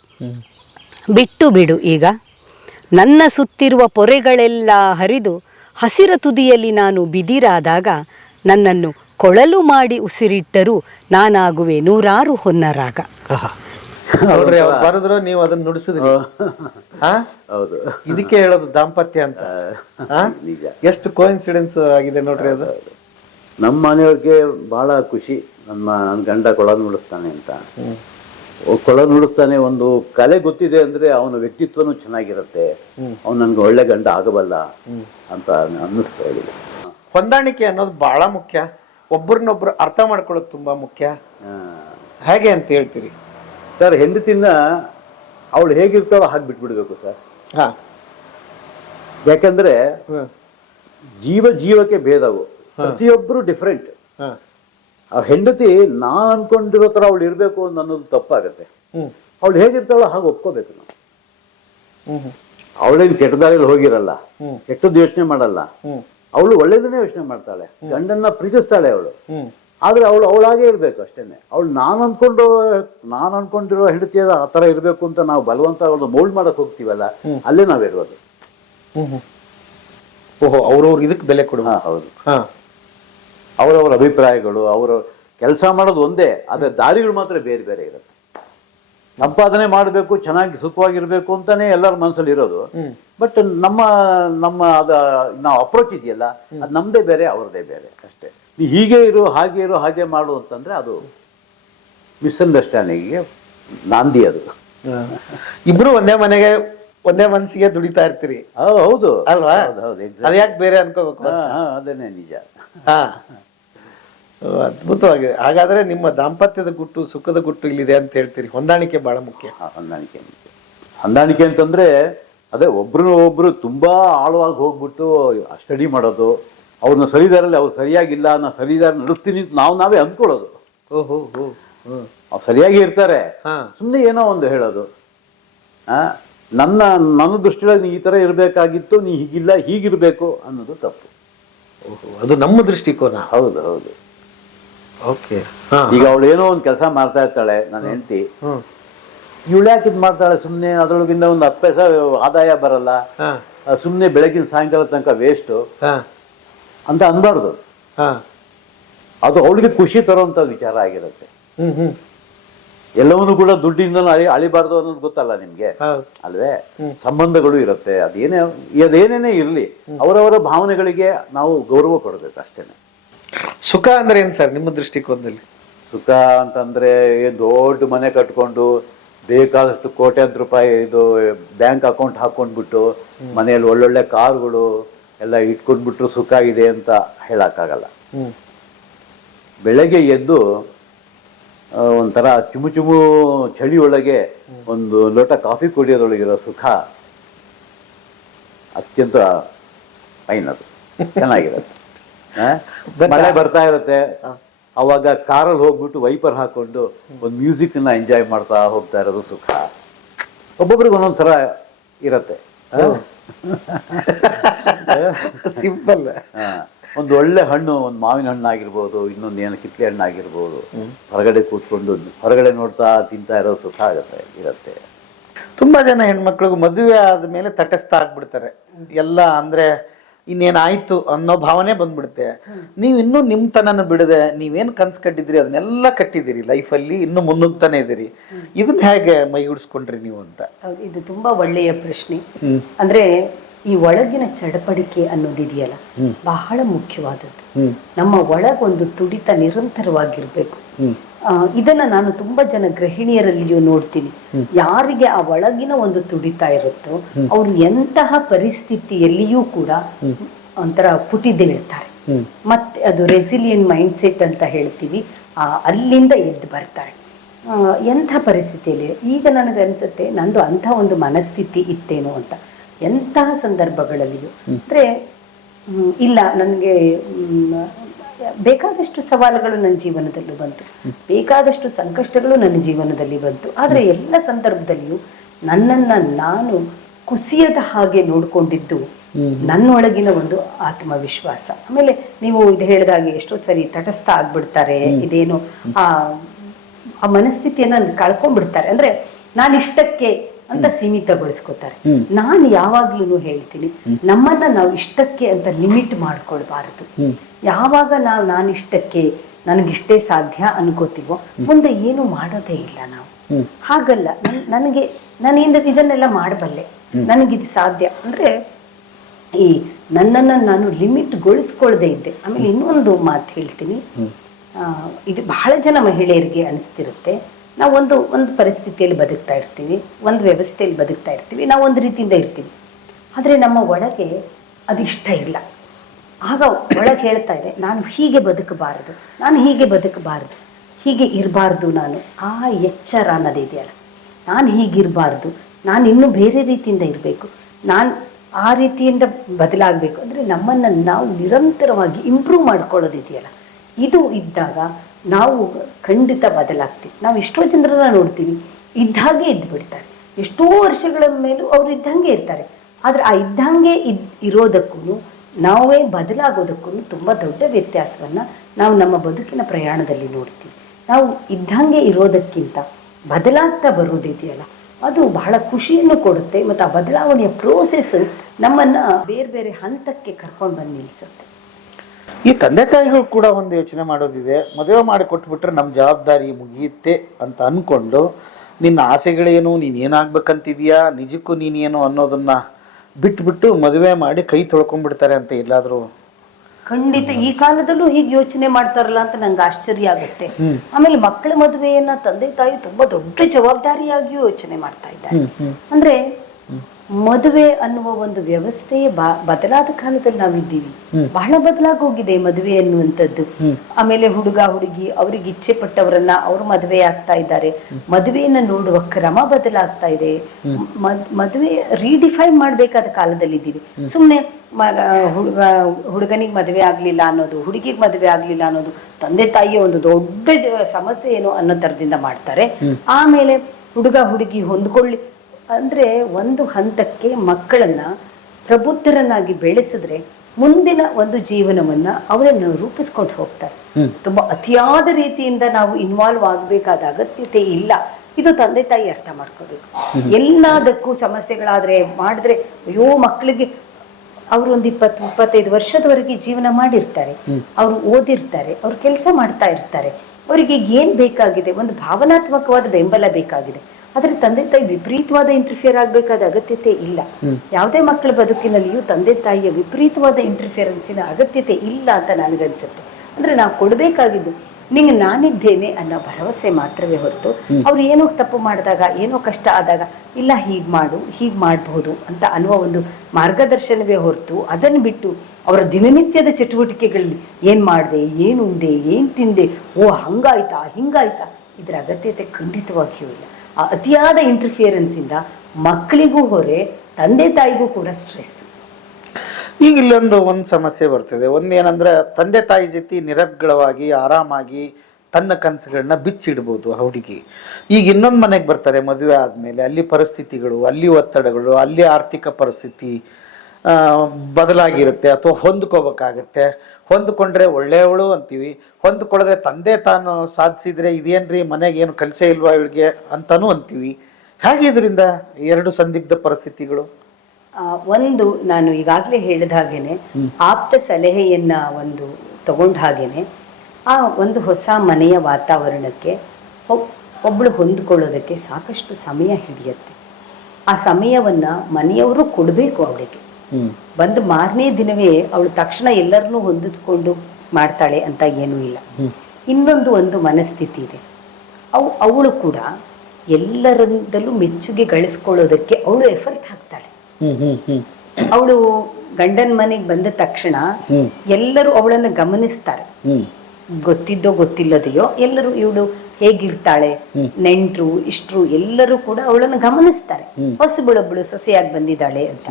ಬಿಟ್ಟು ಬಿಡು ಈಗ. ನನ್ನ ಸುತ್ತಿರುವ ಪೊರೆಗಳೆಲ್ಲ ಹರಿದು ಹಸಿರ ತುದಿಯಲ್ಲಿ ನಾನು ಬಿದಿರಾದಾಗ ನನ್ನನ್ನು ಕೊಳಲು ಮಾಡಿ ಉಸಿರಿಟ್ಟರೂ ನಾನಾಗುವೆ ನೂರಾರು ಹೊನ್ನರಾಗ. ನೋಡ್ರಿ ಅವ್ರು ಬರೆದ್ರು ನೀವು ಅದನ್ನ ನುಡಿಸಿದ್ರಿ. ಹಾ ಹೌದು. ಇದಕ್ಕೆ ಹೇಳೋದು ದಾಂಪತ್ಯ ಅಂತ. ಎಷ್ಟು ಕೋಇನ್ಸಿಡೆನ್ಸ್ ಆಗಿದೆ ನೋಡ್ರಿ ಅದು? ನಮ್ಮ ಮನೆಯವ್ರಿಗೆ ಬಹಳ ಖುಷಿ. ನಮ್ಮ ನನ್ನ ಗಂಡ ಕೊಳ ನುಡಿಸ್ತಾನೆ ಅಂತ. ಕೊಳ ನುಡಿಸ್ತಾನೆ ಒಂದು ಕಲೆ ಗೊತ್ತಿದೆ ಅಂದ್ರೆ ಅವನ ವ್ಯಕ್ತಿತ್ವನೂ ಚೆನ್ನಾಗಿರುತ್ತೆ. ಅವ್ನು ನನ್ಗೆ ಒಳ್ಳೆ ಗಂಡ ಆಗಬಲ್ಲ ಅಂತ ಅನ್ನಿಸ್ತಾ ಇದೆ. ಹೊಂದಾಣಿಕೆ ಅನ್ನೋದು ಬಹಳ ಮುಖ್ಯ. ಒಬ್ಬರನ್ನೊಬ್ರು ಅರ್ಥ ಮಾಡ್ಕೊಳ್ಳೋದು ತುಂಬಾ ಮುಖ್ಯ. ಹೇಗೆ ಅಂತ ಹೇಳ್ತೀರಿ? ಸರ್ ಹೆಂಡತಿನ ಅವಳು ಹೇಗಿರ್ತಾಳೋ ಹಾಗೆ ಬಿಟ್ಬಿಡ್ಬೇಕು ಸರ್. ಹಾ. ಯಾಕಂದ್ರೆ ಜೀವ ಜೀವಕ್ಕೆ ಭೇದವು. ಪ್ರತಿಯೊಬ್ಬರು ಡಿಫ್ರೆಂಟ್ ಆ ಹೆಂಡತಿ ನಾನು ಅನ್ಕೊಂಡಿರೋ ತರ ಅವಳು ಇರ್ಬೇಕು ಅನ್ನೋದು ತಪ್ಪಾಗತ್ತೆ. ಅವಳು ಹೇಗಿರ್ತಾಳೋ ಹಾಗೆ ಒಪ್ಕೋಬೇಕು ನಾವು. ಅವಳೇನು ಕೆಟ್ಟ ಹೋಗಿರಲ್ಲ. ಕೆಟ್ಟದ್ದು ಯೋಚನೆ ಮಾಡಲ್ಲ ಅವಳು ಒಳ್ಳೇದನ್ನೇ ಯೋಚನೆ ಮಾಡ್ತಾಳೆ ಗಂಡನ್ನ ಪ್ರೀತಿಸ್ತಾಳೆ ಅವಳು. ಆದ್ರೆ ಅವಳು ಅವಳಾಗೇ ಇರ್ಬೇಕು ಅಷ್ಟೇನೆ. ಅವಳು ನಾನು ಅನ್ಕೊಂಡು ನಾನು ಅನ್ಕೊಂಡಿರೋ ಹೆಂಡತಿಯ ಆ ತರ ಇರ್ಬೇಕು ಅಂತ ನಾವು ಬಲವಂತ ಅವಳು ಮೋಲ್ಡ್ ಮಾಡಕ್ ಹೋಗ್ತೀವಲ್ಲ ಅಲ್ಲೇ ನಾವಿರೋದು ಓಹೋ ಅವ್ರವ್ರಿಗೆ ಇದಕ್ಕೆ ಬೆಲೆ ಕೊಡುವ ಹೌದು. ಅವರವರ ಅಭಿಪ್ರಾಯಗಳು ಅವರ ಕೆಲಸ ಮಾಡೋದು ಒಂದೇ ಆದ್ರೆ ದಾರಿಗಳು ಮಾತ್ರ ಬೇರೆ ಬೇರೆ ಇರುತ್ತೆ. ಸಂಪಾದನೆ ಮಾಡಬೇಕು ಚೆನ್ನಾಗಿ ಸುಖವಾಗಿರ್ಬೇಕು ಅಂತಾನೆ ಎಲ್ಲರ ಮನಸ್ಸಲ್ಲಿ ಇರೋದು. ಬಟ್ ನಮ್ಮ ನಮ್ಮ ಅದ ನಾವು ಅಪ್ರೋಚ್ ಇದೆಯಲ್ಲ ಅದು ನಮ್ದೇ ಬೇರೆ ಅವ್ರದೇ ಬೇರೆ ಅಷ್ಟೇ. ನೀ ಹೀಗೆ ಇರು ಹಾಗೆ ಇರು ಹಾಗೆ ಮಾಡು ಅಂತಂದ್ರೆ ಅದು ಮಿಸ್ಅಂಡರ್ಸ್ಟ್ಯಾಂಡಿಂಗ್ಗೆ ನಾಂದಿ ಅದು. ಇಬ್ರು ಒಂದೇ ಮನೆಗೆ ಒಂದೇ ಮನಸ್ಸಿಗೆ ದುಡಿತಾ ಇರ್ತೀರಿ. ಹೌದು. ಅಲ್ವಾ? ಹೌದು. ಯಾಕೆ ಬೇರೆ ಅನ್ಕೋಬೇಕು ಅದೇನೆ ನಿಜ. ಹಾ. ಅದ್ಭುತವಾಗಿದೆ. ಹಾಗಾದ್ರೆ ನಿಮ್ಮ ದಾಂಪತ್ಯದ ಗುಟ್ಟು ಸುಖದ ಗುಟ್ಟು ಇಲ್ಲಿದೆ ಅಂತ ಹೇಳ್ತೀರಿ. ಹೊಂದಾಣಿಕೆ ಬಹಳ ಮುಖ್ಯ. ಹೊಂದಾಣಿಕೆ ಹೊಂದಾಣಿಕೆ ಅಂತಂದ್ರೆ ಅದೇ ಒಬ್ರು ಒಬ್ರು ತುಂಬಾ ಆಳವಾಗಿ ಹೋಗ್ಬಿಟ್ಟು ಸ್ಟಡಿ ಮಾಡೋದು ಅವ್ರನ್ನ ಸರಿದಾರಲ್ಲಿ ಅವ್ರು ಸರಿಯಾಗಿಲ್ಲ ನಾ ಸರಿದಾರ ನಡೆಸ್ತೀನಿ ಅಂತ ನಾವು ನಾವೇ ಅಂದ್ಕೊಳ್ಳೋದು. ಓಹೋ ಅವ್ರು ಸರಿಯಾಗಿ ಇರ್ತಾರೆ. ಹಾ. ಸುಮ್ಮನೆ ಏನೋ ಒಂದು ಹೇಳೋದು. ನನ್ನ ನನ್ನ ದೃಷ್ಟಿಯೊಳಗೆ ನೀ ಈ ಥರ ಇರಬೇಕಾಗಿತ್ತು ನೀ ಹೀಗಿಲ್ಲ ಹೀಗಿರಬೇಕು ಅನ್ನೋದು ತಪ್ಪು. ಓಹೋ ಅದು ನಮ್ಮ ದೃಷ್ಟಿಕೋನ. ಹೌದು ಹೌದು. ಓಕೆ ಈಗ ಅವಳು ಏನೋ ಒಂದು ಕೆಲಸ ಮಾಡ್ತಾ ಇರ್ತಾಳೆ ನನ್ನ ಹೆಂಡತಿ. ಇವಳು ಯಾಕೆ ಇದು ಮಾಡ್ತಾಳೆ ಸುಮ್ಮನೆ ಅದ್ರೊಳಗಿಂದ ಒಂದು ಹತ್ತು ಪೈಸೆ ಆದಾಯ ಬರಲ್ಲ. ಸುಮ್ನೆ ಸುಮ್ಮನೆ ಬೆಳಗಿನ ಸಾಯಂಕಾಲ ತನಕ ವೇಸ್ಟು ಅಂತ ಅನ್ಬಾರ್ದು. ಅದು ಅವಳಿಗೆ ಖುಷಿ ತರುವಂತ ವಿಚಾರ ಆಗಿರುತ್ತೆ. ಎಲ್ಲವನ್ನೂ ಕೂಡ ದುಡ್ಡಿಂದ ಅಳಿ ಅಳಿಬಾರ್ದು ಅನ್ನೋದು ಗೊತ್ತಲ್ಲ ನಿಮ್ಗೆ? ಅಲ್ವೇ? ಸಂಬಂಧಗಳು ಇರುತ್ತೆ ಅದೇನೇ ಅದೇನೇನೆ ಇರ್ಲಿ ಅವರವರ ಭಾವನೆಗಳಿಗೆ ನಾವು ಗೌರವ ಕೊಡಬೇಕು ಅಷ್ಟೇನೆ ಸುಖ ಅಂದ್ರೆ ಏನ್ ಸರ್ ನಿಮ್ಮ ದೃಷ್ಟಿಕೋನದಲ್ಲಿ? ಸುಖ ಅಂತಂದ್ರೆ ದೊಡ್ಡ ಮನೆ ಕಟ್ಕೊಂಡು ಬೇಕಾದಷ್ಟು ಕೋಟ್ಯಾಂತರ ರೂಪಾಯಿ ಇದು ಬ್ಯಾಂಕ್ ಅಕೌಂಟ್ ಹಾಕೊಂಡ್ಬಿಟ್ಟು ಮನೆಯಲ್ಲಿ ಒಳ್ಳೊಳ್ಳೆ ಕಾರುಗಳು ಎಲ್ಲ ಇಟ್ಕೊಂಡ್ಬಿಟ್ರು ಸುಖ ಇದೆ ಅಂತ ಹೇಳಕ್ಕಾಗಲ್ಲ. ಬೆಳಗ್ಗೆ ಎದ್ದು ಒಂಥರ ಚುಮು ಚುಮು ಚಳಿ ಒಳಗೆ ಒಂದು ಲೋಟ ಕಾಫಿ ಕುಡಿಯೋದ್ರೊಳಗಿರೋ ಸುಖ ಅತ್ಯಂತ ಫೈನ್ ಅದು. ಚೆನ್ನಾಗಿರುತ್ತೆ? ಮಳೆ ಬರ್ತಾ ಇರುತ್ತೆ. ಅವಾಗ ಕಾರಲ್ಲಿ ಹೋಗ್ಬಿಟ್ಟು ವೈಪರ್ ಹಾಕೊಂಡು ಒಂದು ಮ್ಯೂಸಿಕ್ನ ಎಂಜಾಯ್ ಮಾಡ್ತಾ ಹೋಗ್ತಾ ಇರೋದು ಸುಖ. ಒಬ್ಬೊಬ್ರಿಗೆ ಒಂದೊಂದ್ ಥರ ಇರತ್ತೆ. ಸಿಂಪಲ್. ಒಂದು ಒಳ್ಳೆ ಹಣ್ಣು ಒಂದು ಮಾವಿನ ಹಣ್ಣು ಆಗಿರ್ಬೋದು ಇನ್ನೊಂದು ಏನು ಕಿತ್ಲೆ ಹಣ್ಣು ಆಗಿರ್ಬೋದು ಹೊರಗಡೆ ಕೂತ್ಕೊಂಡು ಹೊರಗಡೆ ನೋಡ್ತಾ ತಿಂತಾ ಇರೋದು ಸುಖ ಆಗುತ್ತೆ ಇರುತ್ತೆ. ತುಂಬಾ ಜನ ಹೆಣ್ಮಕ್ಳಿಗೂ ಮದುವೆ ಆದ ಮೇಲೆ ತಟಸ್ಥ ಆಗ್ಬಿಡ್ತಾರೆ. ಎಲ್ಲ ಅಂದ್ರೆ ಇನ್ನೇನಾಯ್ತು ಅನ್ನೋ ಭಾವನೆ ಬಂದ್ಬಿಡುತ್ತೆ. ನೀವು ಇನ್ನೂ ಬಿಡದೆ ನೀವೇನು ಕನ್ಸು ಕಟ್ಟಿದ್ರಿ ಅದನ್ನೆಲ್ಲ ಕಟ್ಟಿದ್ದೀರಿ ಲೈಫಲ್ಲಿ ಇನ್ನು ಮುನ್ನುಗ್ತಾನೆ ಇದೀರಿ ಇದನ್ನ ಹೇಗೆ ಮೈಗೂಡಿಸ್ಕೊಂಡ್ರಿ ನೀವು ಅಂತ? ಇದು ತುಂಬಾ ಒಳ್ಳೆಯ ಪ್ರಶ್ನೆ. ಅಂದ್ರೆ ಈ ಒಳಗಿನ ಚಡಪಡಿಕೆ ಅನ್ನೋದಿದೆಯಲ್ಲ ಬಹಳ ಮುಖ್ಯವಾದದ್ದು. ನಮ್ಮ ಒಳಗೊಂದು ತುಡಿತ ನಿರಂತರವಾಗಿರ್ಬೇಕು. ಇದನ್ನ ನಾನು ತುಂಬಾ ಜನ ಗೃಹಿಣಿಯರಲ್ಲಿಯೂ ನೋಡ್ತೀನಿ. ಯಾರಿಗೆ ಆ ಒಳಗಿನ ಒಂದು ತುಡಿತ ಇರುತ್ತೋ ಅವರು ಎಂತಹ ಪರಿಸ್ಥಿತಿಯಲ್ಲಿಯೂ ಕೂಡ ಒಂಥರ ಪುಟಿದೇಳ್ತಾರೆ ಮತ್ತೆ ಅದು ರೆಸಿಲಿಯನ್ ಮೈಂಡ್ ಸೆಟ್ ಅಂತ ಹೇಳ್ತೀವಿ. ಆ, ಅಲ್ಲಿಂದ ಎದ್ದು ಬರ್ತಾರೆ. ಆ, ಎಂಥ ಪರಿಸ್ಥಿತಿಯಲ್ಲಿ ಈಗ ನನಗೆ ಅನ್ಸುತ್ತೆ ನಂದು ಅಂಥ ಒಂದು ಮನಸ್ಥಿತಿ ಇತ್ತೇನೋ ಅಂತ. ಎಂತಹ ಸಂದರ್ಭಗಳಲ್ಲಿಯೂ. ಅಂದ್ರೆ ಇಲ್ಲ ನನಗೆ ಬೇಕಾದಷ್ಟು ಸವಾಲುಗಳು ನನ್ನ ಜೀವನದಲ್ಲೂ ಬಂತು. ಬೇಕಾದಷ್ಟು ಸಂಕಷ್ಟಗಳು ನನ್ನ ಜೀವನದಲ್ಲಿ ಬಂತು. ಆದರೆ ಎಲ್ಲ ಸಂದರ್ಭದಲ್ಲಿಯೂ ನನ್ನನ್ನ ನಾನು ಕುಸಿಯದ ಹಾಗೆ ನೋಡಿಕೊಂಡಿದ್ದು ನನ್ನೊಳಗಿನ ಒಂದು ಆತ್ಮವಿಶ್ವಾಸ. ಆಮೇಲೆ ನೀವು ಇದು ಹೇಳಿದಾಗೆ ಎಷ್ಟೋ ಸರಿ ತಟಸ್ಥ ಆಗ್ಬಿಡ್ತಾರೆ ಇದೇನು ಆ ಆ ಮನಸ್ಥಿತಿಯನ್ನ ಕಳ್ಕೊಂಡ್ಬಿಡ್ತಾರೆ. ಅಂದ್ರೆ ನಾನು ಇಷ್ಟಕ್ಕೆ ಅಂತ ಸೀಮಿತಗೊಳಿಸ್ಕೋತಾರೆ. ನಾನು ಯಾವಾಗ್ಲೂ ಹೇಳ್ತೀನಿ ನಮ್ಮನ್ನ ನಾವು ಇಷ್ಟಕ್ಕೆ ಅಂತ ಲಿಮಿಟ್ ಮಾಡ್ಕೊಳ್ಬಾರದು. ಯಾವಾಗ ನಾವು ನಾನು ಇಷ್ಟಕ್ಕೆ ನನಗಿಷ್ಟೇ ಸಾಧ್ಯ ಅನ್ಕೋತೀವೋ ಮುಂದೆ ಏನು ಮಾಡೋದೇ ಇಲ್ಲ ನಾವು. ಹಾಗಲ್ಲ ನನ್- ನನಗೆ ನಾನು ಇಂದ- ಇದನ್ನೆಲ್ಲ ಮಾಡಬಲ್ಲೆ? ನನಗಿದು ಸಾಧ್ಯ. ಅಂದ್ರೆ ಈ ನನ್ನನ್ನ ನಾನು ಲಿಮಿಟ್ ಗೊಳಿಸ್ಕೊಳ್ದೇ ಇದ್ದೆ. ಆಮೇಲೆ ಇನ್ನೊಂದು ಮಾತು ಹೇಳ್ತೀನಿ. ಆ, ಇದು ಬಹಳ ಜನ ಮಹಿಳೆಯರಿಗೆ ಅನಿಸ್ತಿರುತ್ತೆ. ನಾವು ಒಂದು ಒಂದು ಪರಿಸ್ಥಿತಿಯಲ್ಲಿ ಬದುಕ್ತಾ ಇರ್ತೀವಿ, ಒಂದು ವ್ಯವಸ್ಥೆಯಲ್ಲಿ ಬದುಕ್ತಾ ಇರ್ತೀವಿ ನಾವು ಒಂದು ರೀತಿಯಿಂದ ಇರ್ತೀವಿ. ಆದರೆ ನಮ್ಮ ಒಳಗೆ ಅದು ಇಷ್ಟ ಇಲ್ಲ. ಆಗ ಒಳಗೆ ಹೇಳ್ತಾ ಇದೆ, ನಾನು ಹೀಗೆ ಬದುಕಬಾರದು, ನಾನು ಹೀಗೆ ಬದುಕಬಾರದು, ಹೀಗೆ ಇರಬಾರ್ದು ನಾನು. ಆ ಎಚ್ಚರ ಅನ್ನೋದಿದೆಯಲ್ಲ ನಾನು ಹೀಗಿರಬಾರ್ದು, ನಾನು ಇನ್ನೂ ಬೇರೆ ರೀತಿಯಿಂದ ಇರಬೇಕು. ನಾನು ಆ ರೀತಿಯಿಂದ ಬದಲಾಗಬೇಕು. ಅಂದರೆ ನಮ್ಮನ್ನು ನಾವು ನಿರಂತರವಾಗಿ ಇಂಪ್ರೂವ್ ಮಾಡ್ಕೊಳ್ಳೋದಿದೆಯಲ್ಲ ಇದು ಇದ್ದಾಗ ನಾವು ಖಂಡಿತ ಬದಲಾಗ್ತೀವಿ. ನಾವು ಎಷ್ಟೋ ಜನರನ್ನ ನೋಡ್ತೀವಿ. ಇದ್ದಾಗೆ ಇದ್ದು ಬಿಡ್ತಾರೆ ಎಷ್ಟೋ ವರ್ಷಗಳ ಮೇಲೂ ಅವ್ರು ಇದ್ದಂಗೆ ಇರ್ತಾರೆ. ಆದ್ರೆ ಆ ಇದ್ದಂಗೆ ಇದ್ ಇರೋದಕ್ಕೂ, ನಾವೇ ಬದಲಾಗೋದಕ್ಕೂ ತುಂಬ ದೊಡ್ಡ ವ್ಯತ್ಯಾಸವನ್ನ ನಾವು ನಮ್ಮ ಬದುಕಿನ ಪ್ರಯಾಣದಲ್ಲಿ ನೋಡ್ತೀವಿ. ನಾವು ಇದ್ದಂಗೆ ಇರೋದಕ್ಕಿಂತ ಬದಲಾಗ್ತಾ ಬರೋದಿದೆಯಲ್ಲ ಅದು ಬಹಳ ಖುಷಿಯನ್ನು ಕೊಡುತ್ತೆ. ಮತ್ತು ಆ ಬದಲಾವಣೆಯ ಪ್ರೋಸೆಸ್ ನಮ್ಮನ್ನ ಬೇರೆ ಬೇರೆ ಹಂತಕ್ಕೆ ಕರ್ಕೊಂಡು ಬಂದು ನಿಲ್ಲಿಸುತ್ತೆ ಈ ತಂದೆ ತಾಯಿಗಳು ಕೂಡ ಒಂದು ಯೋಚನೆ ಮಾಡೋದಿದೆ ಮದುವೆ ಮಾಡಿ ಕೊಟ್ಬಿಟ್ರೆ ನಮ್ಮ ಜವಾಬ್ದಾರಿ ಮುಗಿಯುತ್ತೆ ಅಂತ ಅನ್ಕೊಂಡು ನಿನ್ನ ಆಸೆಗಳೇನು ನೀನ್ ಏನಾಗ್ಬೇಕಂತಿದ್ಯಾ ನಿಜಕ್ಕೂ ನೀನೇನು ಅನ್ನೋದನ್ನ ಬಿಟ್ಬಿಟ್ಟು ಮದುವೆ ಮಾಡಿ ಕೈ ತೊಳ್ಕೊಂಡ್ಬಿಡ್ತಾರೆ ಅಂತ ಎಲ್ಲಾದರೂ ಖಂಡಿತ. ಈ ಕಾಲದಲ್ಲೂ ಹೀಗೆ ಯೋಚನೆ ಮಾಡ್ತಾರಲ್ಲ ಅಂತ ನಂಗೆ ಆಶ್ಚರ್ಯ ಆಗುತ್ತೆ. ಆಮೇಲೆ ಮಕ್ಕಳ ಮದುವೆಯನ್ನ ತಂದೆ ತಾಯಿ ತುಂಬಾ ದೊಡ್ಡ ಜವಾಬ್ದಾರಿಯಾಗಿಯೂ ಯೋಚನೆ ಮಾಡ್ತಾ ಇದ್ದಾರೆ. ಅಂದ್ರೆ ಮದುವೆ ಅನ್ನುವ ಒಂದು ವ್ಯವಸ್ಥೆ ಬದಲಾದ ಕಾಲದಲ್ಲಿ ನಾವಿದ್ದೀವಿ. ಬಹಳ ಬದಲಾಗಿ ಹೋಗಿದೆ ಮದುವೆ ಅನ್ನುವಂಥದ್ದು. ಆಮೇಲೆ ಹುಡುಗ ಹುಡುಗಿ ಅವ್ರಿಗೆ ಇಚ್ಛೆ ಪಟ್ಟವರನ್ನ ಅವರು ಮದುವೆ ಆಗ್ತಾ ಇದ್ದಾರೆ. ಮದುವೆಯನ್ನ ನೋಡುವ ಕ್ರಮ ಬದಲಾಗ್ತಾ ಇದೆ. ಮದ್- ಮದುವೆ ರೀಡಿಫೈನ್ ಮಾಡ್ಬೇಕಾದ ಕಾಲದಲ್ಲಿ ಇದ್ದೀವಿ ಸುಮ್ನೆ ಮಗ ಹುಡುಗ ಹುಡುಗನಿಗೆ ಮದುವೆ ಆಗ್ಲಿಲ್ಲ ಅನ್ನೋದು ಹುಡುಗಿಗೆ ಮದುವೆ ಆಗ್ಲಿಲ್ಲ ಅನ್ನೋದು ತಂದೆ ತಾಯಿಯ ಒಂದು ದೊಡ್ಡ ಸಮಸ್ಯೆ ಏನು ಅನ್ನೋ ತರದಿಂದ ಮಾಡ್ತಾರೆ. ಆಮೇಲೆ ಹುಡುಗ ಹುಡುಗಿ ಹೊಂದ್ಕೊಳ್ಳಿ ಅಂದ್ರೆ ಒಂದು ಹಂತಕ್ಕೆ ಮಕ್ಕಳನ್ನ ಪ್ರಬುದ್ಧರನ್ನಾಗಿ ಬೆಳೆಸಿದ್ರೆ ಮುಂದಿನ ಒಂದು ಜೀವನವನ್ನ ಅವರನ್ನು ರೂಪಿಸ್ಕೊಂಡು ಹೋಗ್ತಾರೆ. ತುಂಬಾ ಅತಿಯಾದ ರೀತಿಯಿಂದ ನಾವು ಇನ್ವಾಲ್ವ್ ಆಗಬೇಕಾದ ಅಗತ್ಯತೆ ಇಲ್ಲ. ಇದು ತಂದೆ ತಾಯಿ ಅರ್ಥ ಮಾಡ್ಕೋಬೇಕು. ಎಲ್ಲದಕ್ಕೂ ಸಮಸ್ಯೆಗಳಾದ್ರೆ ಮಾಡಿದ್ರೆ ಅಯ್ಯೋ ಮಕ್ಕಳಿಗೆ ಅವರು ಒಂದು ಇಪ್ಪತ್ತು ಇಪ್ಪತ್ತೈದು ವರ್ಷದವರೆಗೆ ಜೀವನ ಮಾಡಿರ್ತಾರೆ. ಅವರು ಓದಿರ್ತಾರೆ ಅವ್ರು ಕೆಲಸ ಮಾಡ್ತಾ ಇರ್ತಾರೆ. ಅವರಿಗೆ ಏನ್ ಬೇಕಾಗಿದೆ? ಒಂದು ಭಾವನಾತ್ಮಕವಾದ ಬೆಂಬಲ ಬೇಕಾಗಿದೆ. ಆದ್ರೆ ತಂದೆ ತಾಯಿ ವಿಪರೀತವಾದ ಇಂಟರ್ಫಿಯರ್ ಆಗ್ಬೇಕಾದ ಅಗತ್ಯತೆ ಇಲ್ಲ. ಯಾವುದೇ ಮಕ್ಕಳ ಬದುಕಿನಲ್ಲಿಯೂ ತಂದೆ ತಾಯಿಯ ವಿಪರೀತವಾದ ಇಂಟರ್ಫಿಯರೆನ್ಸಿನ ಅಗತ್ಯತೆ ಇಲ್ಲ ಅಂತ ನನಗನ್ಸುತ್ತೆ. ಅಂದ್ರೆ ನಾವು ಕೊಡಬೇಕಾಗಿದ್ದು ನಿಂಗೆ ನಾನಿದ್ದೇನೆ ಅನ್ನೋ ಭರವಸೆ ಮಾತ್ರವೇ ಹೊರತು ಅವ್ರು ಏನೋ ತಪ್ಪು ಮಾಡಿದಾಗ ಏನೋ ಕಷ್ಟ ಆದಾಗ ಇಲ್ಲ ಹೀಗೆ ಮಾಡು ಹೀಗೆ ಮಾಡಬಹುದು ಅಂತ ಅನ್ನುವ ಒಂದು ಮಾರ್ಗದರ್ಶನವೇ ಹೊರತು ಅದನ್ನು ಬಿಟ್ಟು ಅವರ ದಿನನಿತ್ಯದ ಚಟುವಟಿಕೆಗಳಲ್ಲಿ ಏನ್ ಮಾಡಿದೆ ಏನು ಉಂಡೆ ಏನ್ ತಿಂದೆ ಓ ಹಂಗಾಯ್ತಾ ಹಿಂಗಾಯ್ತಾ ಇದರ ಅಗತ್ಯತೆ ಖಂಡಿತವಾಗಿಯೂ ಇಲ್ಲ. ಅತಿಯಾದ ಇಂಟರ್ಫಿಯರೆನ್ಸ್ ಇಂದ ಮಕ್ಕಳಿಗೂ ಹೊರೆ, ತಂದೆ ತಾಯಿಗೂ ಕೂಡ ಸ್ಟ್ರೆಸ್ ಈಗ ಇಲ್ಲೊಂದು ಒಂದು ಸಮಸ್ಯೆ ಬರ್ತದೆ. ಒಂದೇನಂದ್ರೆ ತಂದೆ ತಾಯಿ ಜೊತೆ ನಿರಗ್ಗಳವಾಗಿ ಆರಾಮಾಗಿ ತನ್ನ ಕನಸುಗಳನ್ನ ಬಿಚ್ಚಿಡ್ಬೋದು ಹುಡುಗಿ. ಈಗ ಇನ್ನೊಂದು ಮನೆಗೆ ಬರ್ತಾರೆ ಮದುವೆ ಆದ್ಮೇಲೆ. ಅಲ್ಲಿ ಪರಿಸ್ಥಿತಿಗಳು, ಅಲ್ಲಿ ಒತ್ತಡಗಳು, ಅಲ್ಲಿ ಆರ್ಥಿಕ ಪರಿಸ್ಥಿತಿ ಬದಲಾಗಿರುತ್ತೆ ಅಥವಾ ಹೊಂದ್ಕೋಬೇಕಾಗತ್ತೆ. ಹೊಂದ್ಕೊಂಡ್ರೆ ಒಳ್ಳೆಯವಳು ಅಂತೀವಿ. ಹೊಂದ್ಕೊಳ್ಳದೆ ತಂದೆ ತಾನು ಸಾಧಿಸಿದ್ರೆ ಇದೇನ್ರಿ ಮನೆಗೆ ಏನು ಕಲಿಸೇ ಇಲ್ವಾ ಇವಳಿಗೆ ಅಂತಾನೂ ಅಂತೀವಿ. ಹೇಗೆ ಇದರಿಂದ ಎರಡು ಸಂದಿಗ್ಧ ಪರಿಸ್ಥಿತಿಗಳು? ಒಂದು ನಾನು ಈಗಾಗಲೇ ಹೇಳಿದ ಹಾಗೇನೆ ಆಪ್ತ ಸಲಹೆಯನ್ನ ಒಂದು ತಗೊಂಡ ಹಾಗೇನೆ ಆ ಒಂದು ಹೊಸ ಮನೆಯ ವಾತಾವರಣಕ್ಕೆ ಒಬ್ಬಳು ಹೊಂದ್ಕೊಳ್ಳೋದಕ್ಕೆ ಸಾಕಷ್ಟು ಸಮಯ ಹಿಡಿಯುತ್ತೆ. ಆ ಸಮಯವನ್ನ ಮನೆಯವರು ಕೊಡಬೇಕು ಅವಳಿಗೆ. ಬಂದು ಮಾರನೇ ದಿನವೇ ಅವಳು ತಕ್ಷಣ ಎಲ್ಲರನ್ನೂ ಹೊಂದಿಸ್ಕೊಂಡು ಮಾಡ್ತಾಳೆ ಅಂತ ಏನೂ ಇಲ್ಲ. ಇನ್ನೊಂದು ಒಂದು ಮನಸ್ಥಿತಿ ಇದೆ. ಅವು ಅವಳು ಕೂಡ ಎಲ್ಲರಿಂದಲೂ ಮೆಚ್ಚುಗೆ ಗಳಿಸ್ಕೊಳ್ಳೋದಕ್ಕೆ ಅವಳು ಎಫರ್ಟ್ ಹಾಕ್ತಾಳೆ. ಅವಳು ಗಂಡನ ಮನೆಗೆ ಬಂದ ತಕ್ಷಣ ಎಲ್ಲರೂ ಅವಳನ್ನು ಗಮನಿಸ್ತಾರೆ. ಗೊತ್ತಿದ್ದೋ ಗೊತ್ತಿಲ್ಲದೆಯೋ ಎಲ್ಲರೂ ಇವಳು ಹೇಗಿರ್ತಾಳೆ ನೆಂಟ್ರು ಇಷ್ಟ್ರು ಎಲ್ಲರೂ ಕೂಡ ಅವಳನ್ನು ಗಮನಿಸ್ತಾರೆ. ಹೊಸಬಳೊಬ್ಬಳು ಸೊಸೆಯಾಗಿ ಬಂದಿದ್ದಾಳೆ ಅಂತ.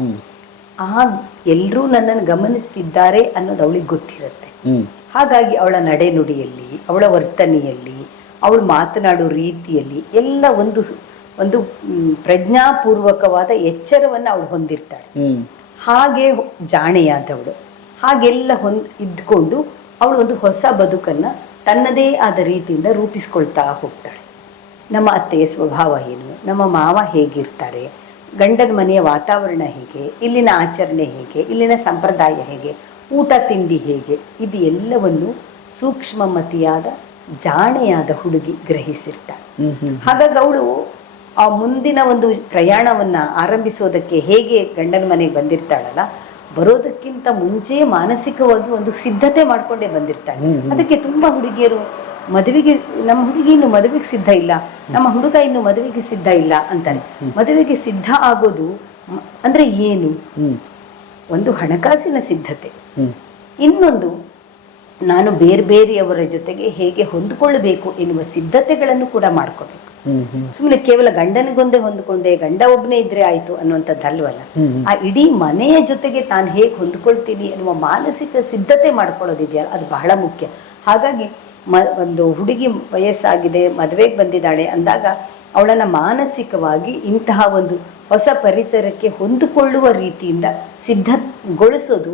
ಆ ಎಲ್ಲರೂ ನನ್ನನ್ನು ಗಮನಿಸ್ತಿದ್ದಾರೆ ಅನ್ನೋದು ಅವಳಿಗೆ ಗೊತ್ತಿರುತ್ತೆ. ಹಾಗಾಗಿ ಅವಳ ನಡೆನುಡಿಯಲ್ಲಿ ಅವಳ ವರ್ತನೆಯಲ್ಲಿ ಅವಳು ಮಾತನಾಡೋ ರೀತಿಯಲ್ಲಿ ಎಲ್ಲ ಒಂದು ಒಂದು ಪ್ರಜ್ಞಾಪೂರ್ವಕವಾದ ಎಚ್ಚರವನ್ನು ಅವಳು ಹೊಂದಿರ್ತಾಳೆ. ಹಾಗೆ ಜಾಣೆಯಾದವಳು. ಹಾಗೆಲ್ಲ ಹೊಂದ್ ಇದ್ಕೊಂಡು ಅವಳು ಒಂದು ಹೊಸ ಬದುಕನ್ನ ತನ್ನದೇ ಆದ ರೀತಿಯಿಂದ ರೂಪಿಸ್ಕೊಳ್ತಾ ಹೋಗ್ತಾಳೆ. ನಮ್ಮ ಅತ್ತೆಯ ಸ್ವಭಾವ ಏನು? ನಮ್ಮ ಮಾವ ಹೇಗಿರ್ತಾರೆ? ಗಂಡನ ಮನೆಯ ವಾತಾವರಣ ಹೇಗೆ ಇಲ್ಲಿನ ಆಚರಣೆ ಹೇಗೆ ಇಲ್ಲಿನ ಸಂಪ್ರದಾಯ ಹೇಗೆ ಊಟ ತಿಂಡಿ ಹೇಗೆ ಇದು ಎಲ್ಲವನ್ನು ಸೂಕ್ಷ್ಮಮತಿಯಾದ ಜಾಣೆಯಾದ ಹುಡುಗಿ ಗ್ರಹಿಸಿರ್ತಾಳೆ. ಹಾಗಾಗಿ ಅವಳು ಆ ಮುಂದಿನ ಒಂದು ಪ್ರಯಾಣವನ್ನ ಆರಂಭಿಸೋದಕ್ಕೆ ಹೇಗೆ ಗಂಡನ ಮನೆಗೆ ಬಂದಿರ್ತಾಳಲ್ಲ ಬರೋದಕ್ಕಿಂತ ಮುಂಚೆ ಮಾನಸಿಕವಾಗಿ ಒಂದು ಸಿದ್ಧತೆ ಮಾಡ್ಕೊಂಡೇ ಬಂದಿರ್ತಾಳೆ. ಅದಕ್ಕೆ ತುಂಬಾ ಹುಡುಗಿಯರು ಮದುವೆಗೆ ನಮ್ಮ ಹುಡುಗಿ ಇನ್ನು ಮದುವೆಗೆ ಸಿದ್ಧ ಇಲ್ಲ. ನಮ್ಮ ಹುಡುಗ ಇನ್ನು ಮದುವೆಗೆ ಸಿದ್ಧ ಇಲ್ಲ ಅಂತಾನೆ. ಮದುವೆಗೆ ಸಿದ್ಧ ಆಗೋದು ಅಂದ್ರೆ ಏನು? ಒಂದು ಹಣಕಾಸಿನ ಸಿದ್ಧತೆ. ಇನ್ನೊಂದು ನಾನು ಬೇರೆ ಬೇರೆಯವರ ಜೊತೆಗೆ ಹೇಗೆ ಹೊಂದಿಕೊಳ್ಳಬೇಕು ಎನ್ನುವ ಸಿದ್ಧತೆಗಳನ್ನು ಕೂಡ ಮಾಡ್ಕೋಬೇಕು. ಸುಮ್ಮನೆ ಕೇವಲ ಗಂಡನಿಗೊಂದೇ ಹೊಂದ್ಕೊಂಡೆ ಗಂಡ ಒಬ್ಬನೇ ಇದ್ರೆ ಆಯ್ತು ಅನ್ನುವಂಥದ್ದಲ್ವಲ್ಲ ಆ ಇಡೀ ಮನೆಯ ಜೊತೆಗೆ ತಾನು ಹೇಗೆ ಹೊಂದ್ಕೊಳ್ತೀನಿ ಎನ್ನುವ ಮಾನಸಿಕ ಸಿದ್ಧತೆ ಮಾಡ್ಕೊಳ್ಳೋದಿದೆಯಲ್ಲ ಅದು ಬಹಳ ಮುಖ್ಯ. ಹಾಗಾಗಿ ಮ, ಒಂದು ಹುಡುಗಿ ವಯಸ್ಸಾಗಿದೆ, ಮದುವೆಗೆ ಬಂದಿದ್ದಾಳೆ ಅಂದಾಗ ಅವಳನ್ನ ಮಾನಸಿಕವಾಗಿ ಇಂತಹ ಒಂದು ಹೊಸ ಪರಿಸರಕ್ಕೆ ಹೊಂದಿಕೊಳ್ಳುವ ರೀತಿಯಿಂದ ಸಿದ್ಧಗೊಳಿಸೋದು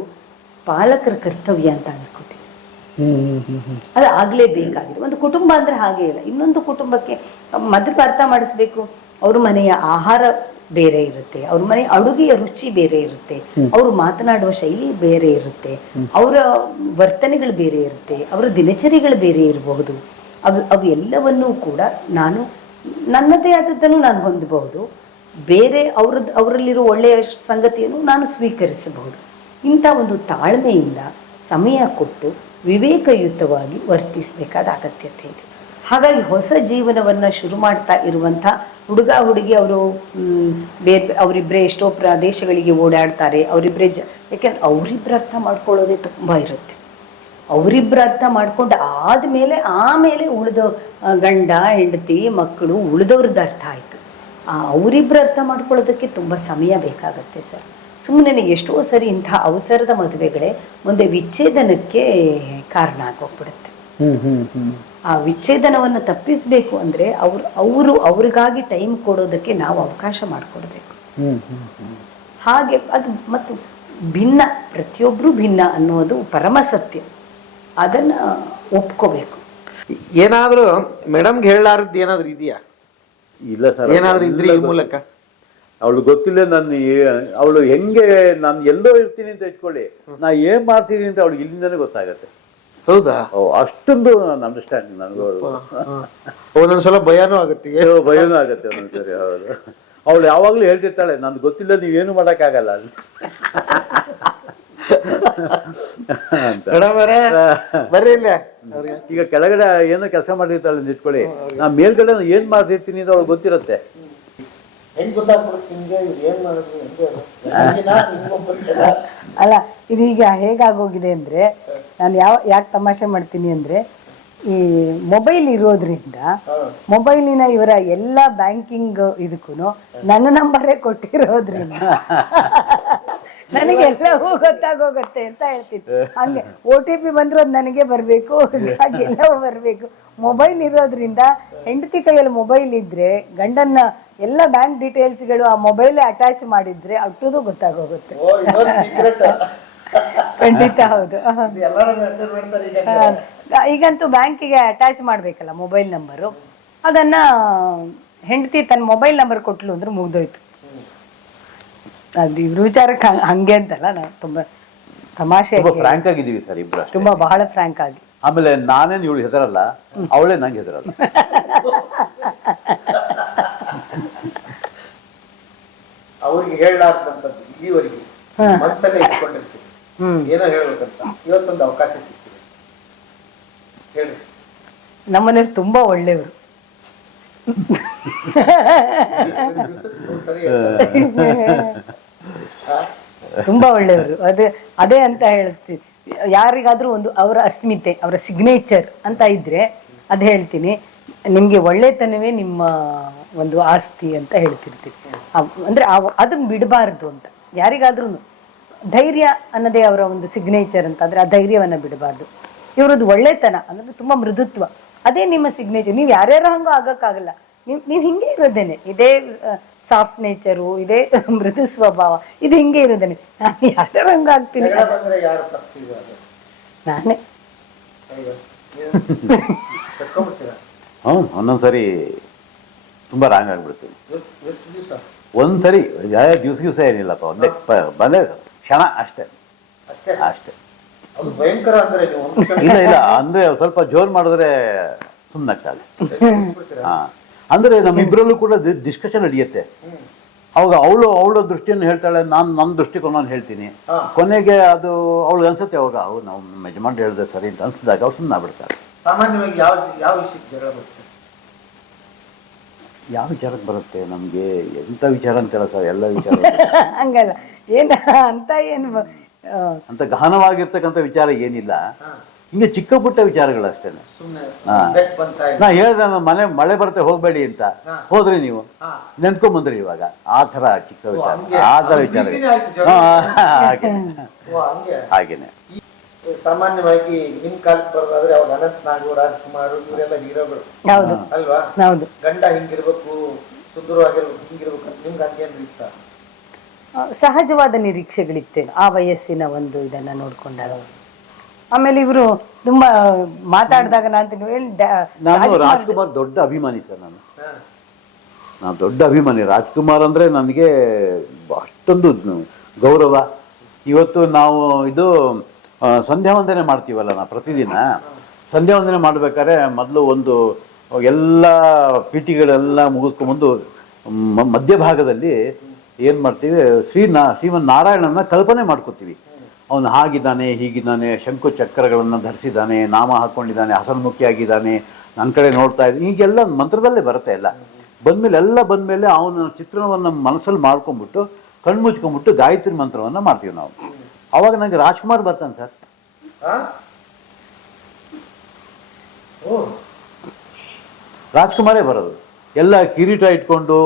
ಪಾಲಕರ ಕರ್ತವ್ಯ ಅಂತ ಅನ್ಕೋತೀನಿ. ಅದು ಆಗ್ಲೇಬೇಕಾಗಿದೆ. ಒಂದು ಕುಟುಂಬ ಅಂದ್ರೆ ಹಾಗೆ ಇಲ್ಲ. ಇನ್ನೊಂದು ಕುಟುಂಬಕ್ಕೆ ಮೊದಲು ಅರ್ಥ ಮಾಡಿಸ್ಬೇಕು. ಅವ್ರ ಮನೆಯ ಆಹಾರ ಬೇರೆ ಇರುತ್ತೆ. ಅವ್ರ ಮನೆ ಅಡುಗೆಯ ರುಚಿ ಬೇರೆ ಇರುತ್ತೆ. ಅವರು ಮಾತನಾಡುವ ಶೈಲಿ ಬೇರೆ ಇರುತ್ತೆ. ಅವರ ವರ್ತನೆಗಳು ಬೇರೆ ಇರುತ್ತೆ. ಅವರ ದಿನಚರಿಗಳು ಬೇರೆ ಇರಬಹುದು. ಅವು ಅವು ಎಲ್ಲವನ್ನೂ ಕೂಡ ನಾನು ನನ್ನದೇ ಆದದ್ದನ್ನು ನಾನು ಹೊಂದಬಹುದು. ಬೇರೆ ಅವ್ರದ್ದು ಅವರಲ್ಲಿರೋ ಒಳ್ಳೆಯ ಸಂಗತಿಯನ್ನು ನಾನು ಸ್ವೀಕರಿಸಬಹುದು. ಇಂಥ ಒಂದು ತಾಳ್ಮೆಯಿಂದ ಸಮಯ ಕೊಟ್ಟು ವಿವೇಕಯುತವಾಗಿ ವರ್ತಿಸಬೇಕಾದ ಅಗತ್ಯತೆ ಇದೆ. ಹಾಗಾಗಿ ಹೊಸ ಜೀವನವನ್ನ ಶುರು ಮಾಡ್ತಾ ಇರುವಂಥ ಹುಡುಗ ಹುಡುಗಿ ಅವರು ಬೇರೆ ಅವರಿಬ್ಬರೇ ಎಷ್ಟೋ ಪ್ರದೇಶಗಳಿಗೆ ಓಡಾಡ್ತಾರೆ ಅವರಿಬ್ಬರೇ ಜ, ಯಾಕೆಂದ್ರೆ ಅವರಿಬ್ಬರು ಅರ್ಥ ಮಾಡ್ಕೊಳ್ಳೋದೇ ತುಂಬ ಇರುತ್ತೆ. ಅವರಿಬ್ಬರು ಅರ್ಥ ಮಾಡ್ಕೊಂಡು ಆದಮೇಲೆ, ಆಮೇಲೆ ಉಳಿದ ಗಂಡ, ಹೆಂಡತಿ, ಮಕ್ಕಳು ಉಳಿದವ್ರದ್ದು ಅರ್ಥ ಆಯಿತು. ಅವರಿಬ್ಬರು ಅರ್ಥ ಮಾಡ್ಕೊಳ್ಳೋದಕ್ಕೆ ತುಂಬ ಸಮಯ ಬೇಕಾಗತ್ತೆ ಸರ್. ಸುಮ್ಮನೆ ಎಷ್ಟೋ ಸರಿ ಇಂಥ ಅವಸರದ ಮದುವೆಗಳೇ ಮುಂದೆ ವಿಚ್ಛೇದನಕ್ಕೆ ಕಾರಣ ಆಗೋಗ್ಬಿಡುತ್ತೆ. ಆ ವಿಚ್ಛೇದನವನ್ನು ತಪ್ಪಿಸಬೇಕು ಅಂದರೆ ಅವ್ರು ಅವರು ಅವ್ರಿಗಾಗಿ ಟೈಮ್ ಕೊಡೋದಕ್ಕೆ ನಾವು ಅವಕಾಶ ಮಾಡಿಕೊಡ್ಬೇಕು. ಹಾಗೆ ಅದು ಮತ್ತು ಭಿನ್ನ ಪ್ರತಿಯೊಬ್ಬರು ಭಿನ್ನ ಅನ್ನೋದು ಪರಮ ಸತ್ಯ. ಅದನ್ನ ಒಪ್ಕೋಬೇಕು. ಏನಾದರೂ ಮೇಡಮ್ಗೆ ಹೇಳಲಾರದ್ದು ಏನಾದರೂ ಇದೆಯಾ? ಇಲ್ಲ ಸರ್ ಏನಾದರೂ ಇದ್ರಿ ಈ ಮೂಲಕ? ಅವಳು ಗೊತ್ತಿಲ್ಲ ನಾನು ಅವಳು ಹೆಂಗೆ ನಾನು ಎಲ್ಲೋ ಇರ್ತೀನಿ ಅಂತ ಇಟ್ಕೊಳ್ಳಿ. ನಾ ಏನ್ ಮಾಡ್ತೀನಿ ಅಂತ ಅವಳು ಇಲ್ಲಿಂದನೇ ಗೊತ್ತಾಗತ್ತೆ. ಹೌದಾ? ಓ ಅಷ್ಟೊಂದು ಅಂಡರ್ಸ್ಟ್ಯಾಂಡಿಂಗ್ ನನಗೂ ಒಂದೊಂದ್ಸಲ ಭಯನೂ ಆಗುತ್ತೆ. ಅಯ್ಯೋ, ಭಯನೂ ಆಗುತ್ತೆ ಒಂದೊಂದ್ಸರಿ ಹೌದು. ಅವಳು ಯಾವಾಗ್ಲೂ ಹೇಳ್ತಿರ್ತಾಳೆ ನನ್ಗೆ ಗೊತ್ತಿಲ್ಲ ನೀವೇನು ಏನು ಅಲ್ಲಿ ಆಗಲ್ಲ ಅಲ್ಲಿ ಈಗ ಕೆಳಗಡೆ ಏನೋ ಕೆಲಸ ಮಾಡಿರ್ತಾಳೆ ನಿಟ್ಕೊಳ್ಳಿ ಇಟ್ಕೊಳ್ಳಿ ನಾ ಮೇಲ್ಗಡೆ ಏನ್ ಮಾಡ್ತಿರ್ತೀನಿ ಅಂತ ಅವಳು ಗೊತ್ತಿರುತ್ತೆ? ಅಲ್ಲ ಇದೀಗ ಹೇಗಾಗೋಗಿದೆ ಅಂದ್ರೆ ನಾನು ಯಾವ ಯಾಕೆ ತಮಾಷೆ ಮಾಡ್ತೀನಿ ಅಂದ್ರೆ ಈ ಮೊಬೈಲ್ ಇರೋದ್ರಿಂದ ಮೊಬೈಲಿನ ಇವರ ಎಲ್ಲ ಬ್ಯಾಂಕಿಂಗ್ ಇದಕ್ಕೂ ನನ್ನ ನಂಬರೇ ಕೊಟ್ಟಿರೋದ್ರಿಂದ ನನಗೆ ಎಲ್ಲವೂ ಗೊತ್ತಾಗೋಗುತ್ತೆ ಅಂತ ಹೇಳ್ತಿತ್ತು ಹಂಗೆ ಓ ಟಿ ಪಿ ಬಂದ್ರು ಅದು ನನಗೆ ಬರಬೇಕು ಎಲ್ಲವೂ ಬರಬೇಕು. ಮೊಬೈಲ್ ಇರೋದ್ರಿಂದ ಹೆಂಡತಿ ಕೈಯಲ್ಲಿ ಮೊಬೈಲ್ ಇದ್ರೆ ಗಂಡನ್ನ ಎಲ್ಲ ಬ್ಯಾಂಕ್ ಡೀಟೇಲ್ಸ್ಗಳು ಆ ಮೊಬೈಲ್ ಅಟ್ಯಾಚ್ ಮಾಡಿದ್ರೆ ಅಟ್ಟುದು ಗೊತ್ತಾಗೋಗುತ್ತೆ. ಖಂಡಿತ ಹೌದು. ಎಲ್ಲರೂ maintain ಮಾಡ್ತಾರೆ ಈಗ. ಹಾ. ಈಗಂತೂ ಬ್ಯಾಂಕಿಗೆ ಅಟ್ಯಾಚ್ ಮಾಡ್ಬೇಕಲ್ಲ ಮೊಬೈಲ್ ನಂಬರು ಅದನ್ನ ಹೆಂಡತಿ ತನ್ನ ಮೊಬೈಲ್ ನಂಬರ್ ಕೊಟ್ಲು ಅಂದ್ರೆ ಮುಗ್ದೋಯ್ತು. ಅದು ಇವ್ರ ವಿಚಾರಕ್ಕೆ ಹಂಗೆ ಅಂತಲ್ಲ ನಾವು ತುಂಬಾ ತಮಾಷೆ ತುಂಬಾ ಫ್ರಾಂಕ್ ಆಗಿದ್ದೀವಿ ಸರ್ ಇಬ್ರು ತುಂಬಾ ಬಹಳ ಫ್ರಾಂಕ್ ಆಗಿ. ಆಮೇಲೆ ನಾನೇನು ಇವಳು ಹೆದರಲ್ಲ ಅವಳೇ ನಂಗೆ ಹೆದರಲ್ಲ. ಅವ್ರಿಗೆ ಹೇಳಲಾರ್ದಂಥದ್ದು ಇಲ್ಲಿವರೆಗೆ ಮನಸ್ಸಲ್ಲೇ ಇಟ್ಕೊಂಡಿರ್ತೀವಿ. ಏನೋ ಹೇಳ್ಬೇಕಂತ. ಇವತ್ತೊಂದು ಅವಕಾಶ ಸಿಕ್ಕಿದೆ. ಹೇಳಿ. ತುಂಬಾ ಒಳ್ಳೆಯವರು. ತುಂಬಾ ಒಳ್ಳೆಯವರು. ಅದೇ ಅದೇ ಅಂತ ಹೇಳ್ತೀನಿ. ಯಾರಿಗಾದ್ರೂ ಒಂದು ಅವರ ಅಸ್ಮಿತೆ ಅವರ ಸಿಗ್ನೇಚರ್ ಅಂತ ಇದ್ರೆ ಅದ್ ಹೇಳ್ತೀನಿ. ನಿಮ್ಗೆ ಒಳ್ಳೆತನವೇ ನಿಮ್ಮ ಒಂದು ಆಸ್ತಿ ಅಂತ ಹೇಳ್ತಿರ್ತೀನಿ. ಅಂದ್ರೆ ಅದನ್ನ ಬಿಡಬಾರ್ದು ಅಂತ. ಯಾರಿಗಾದ್ರೂ ಧೈರ್ಯ ಅನ್ನೋದೇ ಅವರ ಒಂದು ಸಿಗ್ನೇಚರ್ ಅಂತ. ಅಂದ್ರೆ ಆ ಧೈರ್ಯವನ್ನ ಬಿಡಬಾರ್ದು. ಇವರದ್ದು ಒಳ್ಳೆತನ ಅಂದ್ರೆ ತುಂಬಾ ಮೃದುತ್ವ. ಅದೇ ನಿಮ್ಮ ಸಿಗ್ನೇಚರ್ ನೀವು ಯಾರ್ಯಾರ ಹಂಗೂ ಆಗಕ್ಕಾಗಲ್ಲ. ನೀವು ನೀವು ಹಿಂಗೆ ಇರೋದೇನೆ. ಇದೇ ಸಾಫ್ಟ್ ನೇಚರು ಇದೇ ಮೃದು ಸ್ವಭಾವ. ಇದು ಹಿಂಗೆ ಇರೋದೇನೆ. ನಾನು ಯಾರ್ಯಾರ ಹಂಗ ಆಗ್ತೀನಿ. ನಾನೇ. ಹ್ಞೂ ಒಂದೊಂದ್ಸರಿ ತುಂಬ ರಾಂಗ್ ಆಗ್ಬಿಡ್ತೀನಿ ಒಂದ್ಸರಿ ಯಾವ ದಿವ್ಸ ದಿವಸ ಏನಿಲ್ಲಪ್ಪ ಒಂದೇ ಬಂದೇ ಕ್ಷಣ ಅಷ್ಟೇ. ಅಷ್ಟೇ? ಅಷ್ಟೇ. ಅದು ಭಯಂಕರ ಅಂದ್ರೆ ನೀವು ಒಂದು ಕ್ಷಣ. ಇಲ್ಲ ಇಲ್ಲ ಅಂದ್ರೆ ಸ್ವಲ್ಪ ಜೋರ್ ಮಾಡಿದ್ರೆ ಸುಮ್ಮನೆ ನಿಲ್ಲಿಸ್ಬಿಡ್ತೀರಾ? ಹಾ. ಅಂದ್ರೆ ನಮ್ಮಿಬ್ರಲ್ಲೂ ಕೂಡ ಡಿಸ್ಕಷನ್ ನಡೆಯುತ್ತೆ. ಅವಾಗ ಅವಳು ಅವಳ ದೃಷ್ಟಿಯನ್ನು ಹೇಳ್ತಾಳೆ ನಾನು ನನ್ನ ದೃಷ್ಟಿಕೋನ ಹೇಳ್ತೀನಿ. ಹಾ. ಕೊನೆಗೆ ಅದು ಅವಳು ಅನ್ಸುತ್ತೆ ಅವಾಗ ಅವ್ರು ನಾವು ನಮ್ಮ ಯಜಮಾನ್ ಹೇಳಿದ್ರೆ ಸರಿ ಅಂತ ಅನ್ಸಿದಾಗ ಅವ್ರು ಸುಮ್ಮನೆ ಬಿಡ್ತಾರೆ ಸಾಮಾನ್ಯವಾಗಿ ಯಾವ ಯಾವ ವಿಷಯಕ್ಕೆ ಜಗಳ ಬರುತ್ತೆ? ಯಾವ ವಿಚಾರಕ್ಕೆ ಬರುತ್ತೆ? ನಮಗೆ ಎಂಥ ವಿಚಾರ ಅಂತೇಳ ಸರ್? ಎಲ್ಲ ವಿಚಾರ. ಹಂಗಲ್ಲ. ಏನ ಅಂತ ಏನು ಅಂತ ಗಹನವಾಗಿರ್ತಕ್ಕಂಥ ವಿಚಾರ ಏನಿಲ್ಲ. ಹಿಂಗೆ ಚಿಕ್ಕ ಪುಟ್ಟ ವಿಚಾರಗಳು ಅಷ್ಟೇನೆ ಸುಮ್ಮನೆ ಹಾ. ಬೆಟ್ ಬಂತಾ ಇಲ್ಲ. ನಾ ಹೇಳ್ದೆ ನನ್ನ ಮನೆ ಮಳೆ ಬರುತ್ತೆ ಹೋಗ್ಬೇಡಿ ಅಂತ. ಹೋದ್ರಿ ನೀವು. ನೆನ್ಕೊಂಬಂದ್ರಿ ನೆನ್ಕೊಂಡ್ ಬಂದ್ರಿ ಇವಾಗ. ಆ ಥರ ಚಿಕ್ಕ ವಿಚಾರ. ಆ ಥರ ವಿಚಾರ ಹಾಗೇನೆ. ಸಾಮಾನ್ಯವಾಗಿ ನಿಮ್ ಕಾಲಕ್ಕೆ ಬರೋದಾದ್ರೆ ಅವಾಗ ಅನಂತ್ ನಾಗು ರಾಜ್ಕುಮಾರ್ ಇವರೆಲ್ಲ ಹೀರೋಗಳು. ಹೌದು. ಅಲ್ವಾ? ಹೌದು. ಗಂಡ ಹಿಂಗಿರ್ಬೇಕು ಸುಂದರವಾಗಿರ್ಬೇಕು ಹಿಂಗಿರ್ಬೇಕು ನಿಮ್ಗೆ ಹಂಗೇನ್ರಿ ಇಷ್ಟ? ಸಹಜವಾದ ನಿರೀಕ್ಷೆಗಳಿತ್ತೇನು. ಆ ವಯಸ್ಸಿನ ಒಂದು ಇದನ್ನ ನೋಡ್ಕೊಂಡಾಗ. ಆಮೇಲೆ ಇವರು ತುಂಬಾ ಮಾತಾಡಿದಾಗ ನಾನು ಡ್ಯಾ- ನಾನು ರಾಜ್ಕುಮಾರ್ ದೊಡ್ಡ ಅಭಿಮಾನಿ ಸರ್ ನಾನು. ನಾನು ದೊಡ್ಡ ಅಭಿಮಾನಿ. ರಾಜ್ಕುಮಾರ್ ಅಂದ್ರೆ ನನಗೆ ಅಷ್ಟೊಂದು ಗೌರವ. ಇವತ್ತು ನಾವು ಇದು ಸಂಧ್ಯಾ ವಂದನೆ ಮಾಡ್ತೀವಲ್ಲ ನಾ ಪ್ರತಿದಿನ. ಸಂಧ್ಯಾ ವಂದನೆ ಮಾಡ್ಬೇಕಾದ್ರೆ ಮೊದಲು ಒಂದು ಎಲ್ಲ ಪೀಠಿಗಳೆಲ್ಲ ಮುಗಿಸ್ಕೊಂಬಂದು ಮಧ್ಯಭಾಗದಲ್ಲಿ ಏನು ಮಾಡ್ತೀವಿ? ಶ್ರೀ ನಾ ಶ್ರೀಮನ್ ನಾರಾಯಣನ ಕಲ್ಪನೆ ಮಾಡ್ಕೋತೀವಿ. ಅವನು ಹಾಗಿದ್ದಾನೆ ಹೀಗಿದ್ದಾನೆ ಶಂಕು ಚಕ್ರಗಳನ್ನು ಧರಿಸಿದ್ದಾನೆ ನಾಮ ಹಾಕ್ಕೊಂಡಿದ್ದಾನೆ ಹಸನ್ಮುಖಿಯಾಗಿದ್ದಾನೆ ನನ್ನ ಕಡೆ ನೋಡ್ತಾ ಇದ್ದೀನಿ ಈಗೆಲ್ಲ ಮಂತ್ರದಲ್ಲೇ ಬರುತ್ತೆ ಎಲ್ಲ. ಬಂದಮೇಲೆ ಎಲ್ಲ ಬಂದಮೇಲೆ ಅವನ ಚಿತ್ರಣವನ್ನು ಮನಸ್ಸಲ್ಲಿ ಮಾಡ್ಕೊಂಡ್ಬಿಟ್ಟು ಕಣ್ಣು ಮುಚ್ಕೊಂಬಿಟ್ಟು ಗಾಯತ್ರಿ ಮಂತ್ರವನ್ನು ಮಾಡ್ತೀವಿ ನಾವು. ಅವಾಗ ನನಗೆ ರಾಜ್ಕುಮಾರ್ ಬರ್ತಾನೆ ಸರ್. ರಾಜ್ಕುಮಾರೇ ಬರೋದು. ಎಲ್ಲ ಕಿರೀಟ ಇಟ್ಕೊಂಡು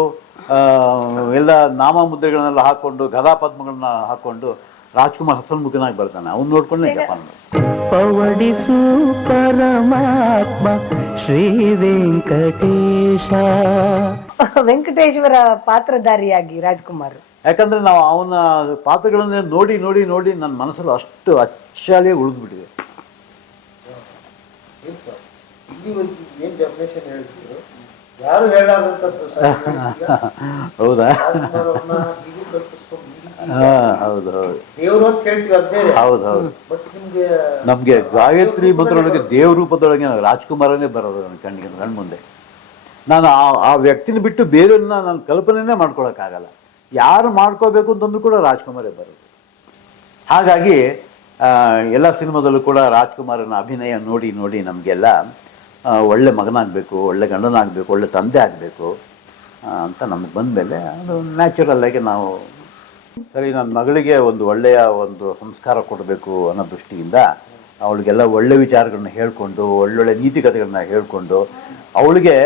ಎಲ್ಲ ನಾಮ ಮುದ್ರೆಗಳನ್ನೆಲ್ಲ ಹಾಕೊಂಡು ಗದಾ ಪದ್ಮಗಳನ್ನ ಹಾಕೊಂಡು ರಾಜ್ಕುಮಾರ್ ಹಸನ್ಮುಖನಾಗಿ ಬರ್ತಾನೆ. ಅವ್ನು ನೋಡ್ಕೊಂಡೆ ಜಪಾನ್ ಪವಡಿಸು ಪರಮಾತ್ಮ ಶ್ರೀ ವೆಂಕಟೇಶ. ವೆಂಕಟೇಶ್ವರ ಪಾತ್ರಧಾರಿಯಾಗಿ ರಾಜ್ಕುಮಾರ್. ಯಾಕಂದ್ರೆ ನಾವು ಅವನ ಪಾತ್ರಗಳನ್ನೇ ನೋಡಿ ನೋಡಿ ನೋಡಿ ನನ್ನ ಮನಸ್ಸಲ್ಲಿ ಅಷ್ಟು ಅಚ್ಚಾಲಿಯಾಗಿ ಉಳಿದ್ಬಿಟ್ಟಿದೆ. ಯಾರು ಹೌದಾ? ಹೌದು ಹೌದು. ಹೌದು ಹೌದು. ನಿಮ್ಗೆ ಗಾಯತ್ರಿ ಮಂತ್ರದೊಳಗೆ ದೇವ ರೂಪದೊಳಗೆ ರಾಜ್ಕುಮಾರನೇ ಬರೋದು ನನ್ನ ಕಣ್ಣಿಗೆ ನನ್ನ ಮುಂದೆ ನಾನು ಆ ಆ ವ್ಯಕ್ತಿನ ಬಿಟ್ಟು ಬೇರೆಯನ್ನ ನಾನು ಕಲ್ಪನೆನೇ ಮಾಡ್ಕೊಳಕ್ಕಾಗಲ್ಲ. ಯಾರು ಮಾಡ್ಕೋಬೇಕು ಅಂತಂದು ಕೂಡ ರಾಜ್ಕುಮಾರೇ ಬರೋದು. ಹಾಗಾಗಿ ಎಲ್ಲ ಸಿನಿಮಾದಲ್ಲೂ ಕೂಡ ರಾಜ್ಕುಮಾರನ ಅಭಿನಯ ನೋಡಿ ನೋಡಿ ನಮಗೆಲ್ಲ ಒಳ್ಳೆ ಮಗನಾಗಬೇಕು, ಒಳ್ಳೆ ಗಂಡನಾಗಬೇಕು, ಒಳ್ಳೆ ತಂದೆ ಆಗಬೇಕು ಅಂತ ನಮಗೆ ಬಂದಮೇಲೆ ಅದು ನ್ಯಾಚುರಲ್ ಆಗಿ ನಾವು ಸರಿ, ನನ್ನ ಮಗಳಿಗೆ ಒಂದು ಒಳ್ಳೆಯ ಒಂದು ಸಂಸ್ಕಾರ ಕೊಡಬೇಕು ಅನ್ನೋ ದೃಷ್ಟಿಯಿಂದ ಅವಳಿಗೆಲ್ಲ ಒಳ್ಳೆ ವಿಚಾರಗಳನ್ನ ಹೇಳ್ಕೊಂಡು, ಒಳ್ಳೊಳ್ಳೆ ನೀತಿಕತೆಗಳನ್ನ ಹೇಳಿಕೊಂಡು, ಅವಳಿಗೆ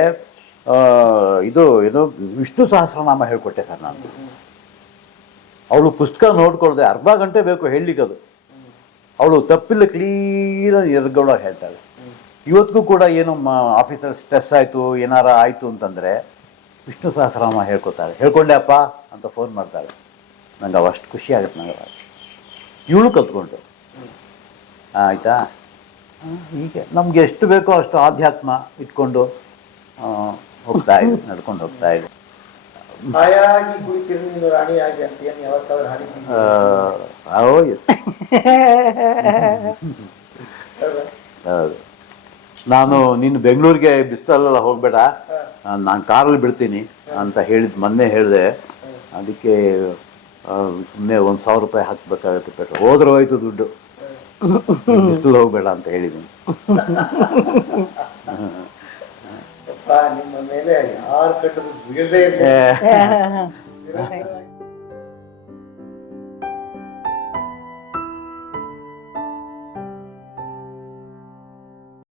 ಇದು ಏನು ವಿಷ್ಣು ಸಹಸ್ರನಾಮ ಹೇಳ್ಕೊಟ್ಟೆ ಸರ್ ನಾನು. ಅವಳು ಪುಸ್ತಕ ನೋಡ್ಕೊಳ್ದೆ ಅರ್ಧ ಗಂಟೆ ಬೇಕು ಹೇಳಲಿಕ್ಕೆ ಅದು. ಅವಳು ತಪ್ಪಿಲ್ಲ ಕ್ಲೀನಾಗಿ ಎರ್ಗಳ ಹೇಳ್ತಾಳೆ. ಇವತ್ತಿಗೂ ಕೂಡ ಏನು ಆಫೀಸರ್ ಸ್ಟ್ರೆಸ್ ಆಯಿತು ಏನಾರ ಆಯಿತು ಅಂತಂದರೆ ವಿಷ್ಣು ಸಹಸ್ರನಾಮ ಹೇಳ್ಕೊತಾಳೆ ಹೇಳ್ಕೊಂಡೆ ಅಪ್ಪ ಅಂತ ಫೋನ್ ಮಾಡ್ತಾಳೆ ನಂಗೆ ಅವಷ್ಟು ಖುಷಿ ಆಗುತ್ತೆ ನಂಗೆ ಅವಾಗ. ಇವಳು ಕಲ್ತ್ಕೊಂಡು ಆಯಿತಾ? ಹೀಗೆ. ನಮ್ಗೆ ಎಷ್ಟು ಬೇಕೋ ಅಷ್ಟು ಆಧ್ಯಾತ್ಮ ಇಟ್ಕೊಂಡು ಹೋಗ್ತಾ ಇದೆ ನಡ್ಕೊಂಡು ಹೋಗ್ತಾ ಇದೆ. ಎಸ್ ಹೌದಾ? ನಾನು ನೀನು ಬೆಂಗಳೂರಿಗೆ ಬಿಸ್ತರಲ್ಲ ಹೋಗಬೇಡ. ನಾನು ಕಾರಲ್ಲಿ ಬಿಡ್ತೀನಿ ಅಂತ ಹೇಳಿದ ಮೊನ್ನೆ ಹೇಳಿದೆ. ಅದಕ್ಕೆ ಸುಮ್ಮನೆ ಒಂದು ಸಾವಿರ ರೂಪಾಯಿ ಹಾಕ್ಬೇಕಾಗತ್ತೆ ಪೆಟ್ರೋಲ್. ಹೋದ್ರೆ ಹೋಯ್ತು ದುಡ್ಡು. ಬಿಸಿಲು ಹೋಗ್ಬೇಡ ಅಂತ ಹೇಳಿದ್ದೀನಿ ನಿಮ್ಮ ಮೇಲೆ ಯಾರು ಕಟ್ಟದು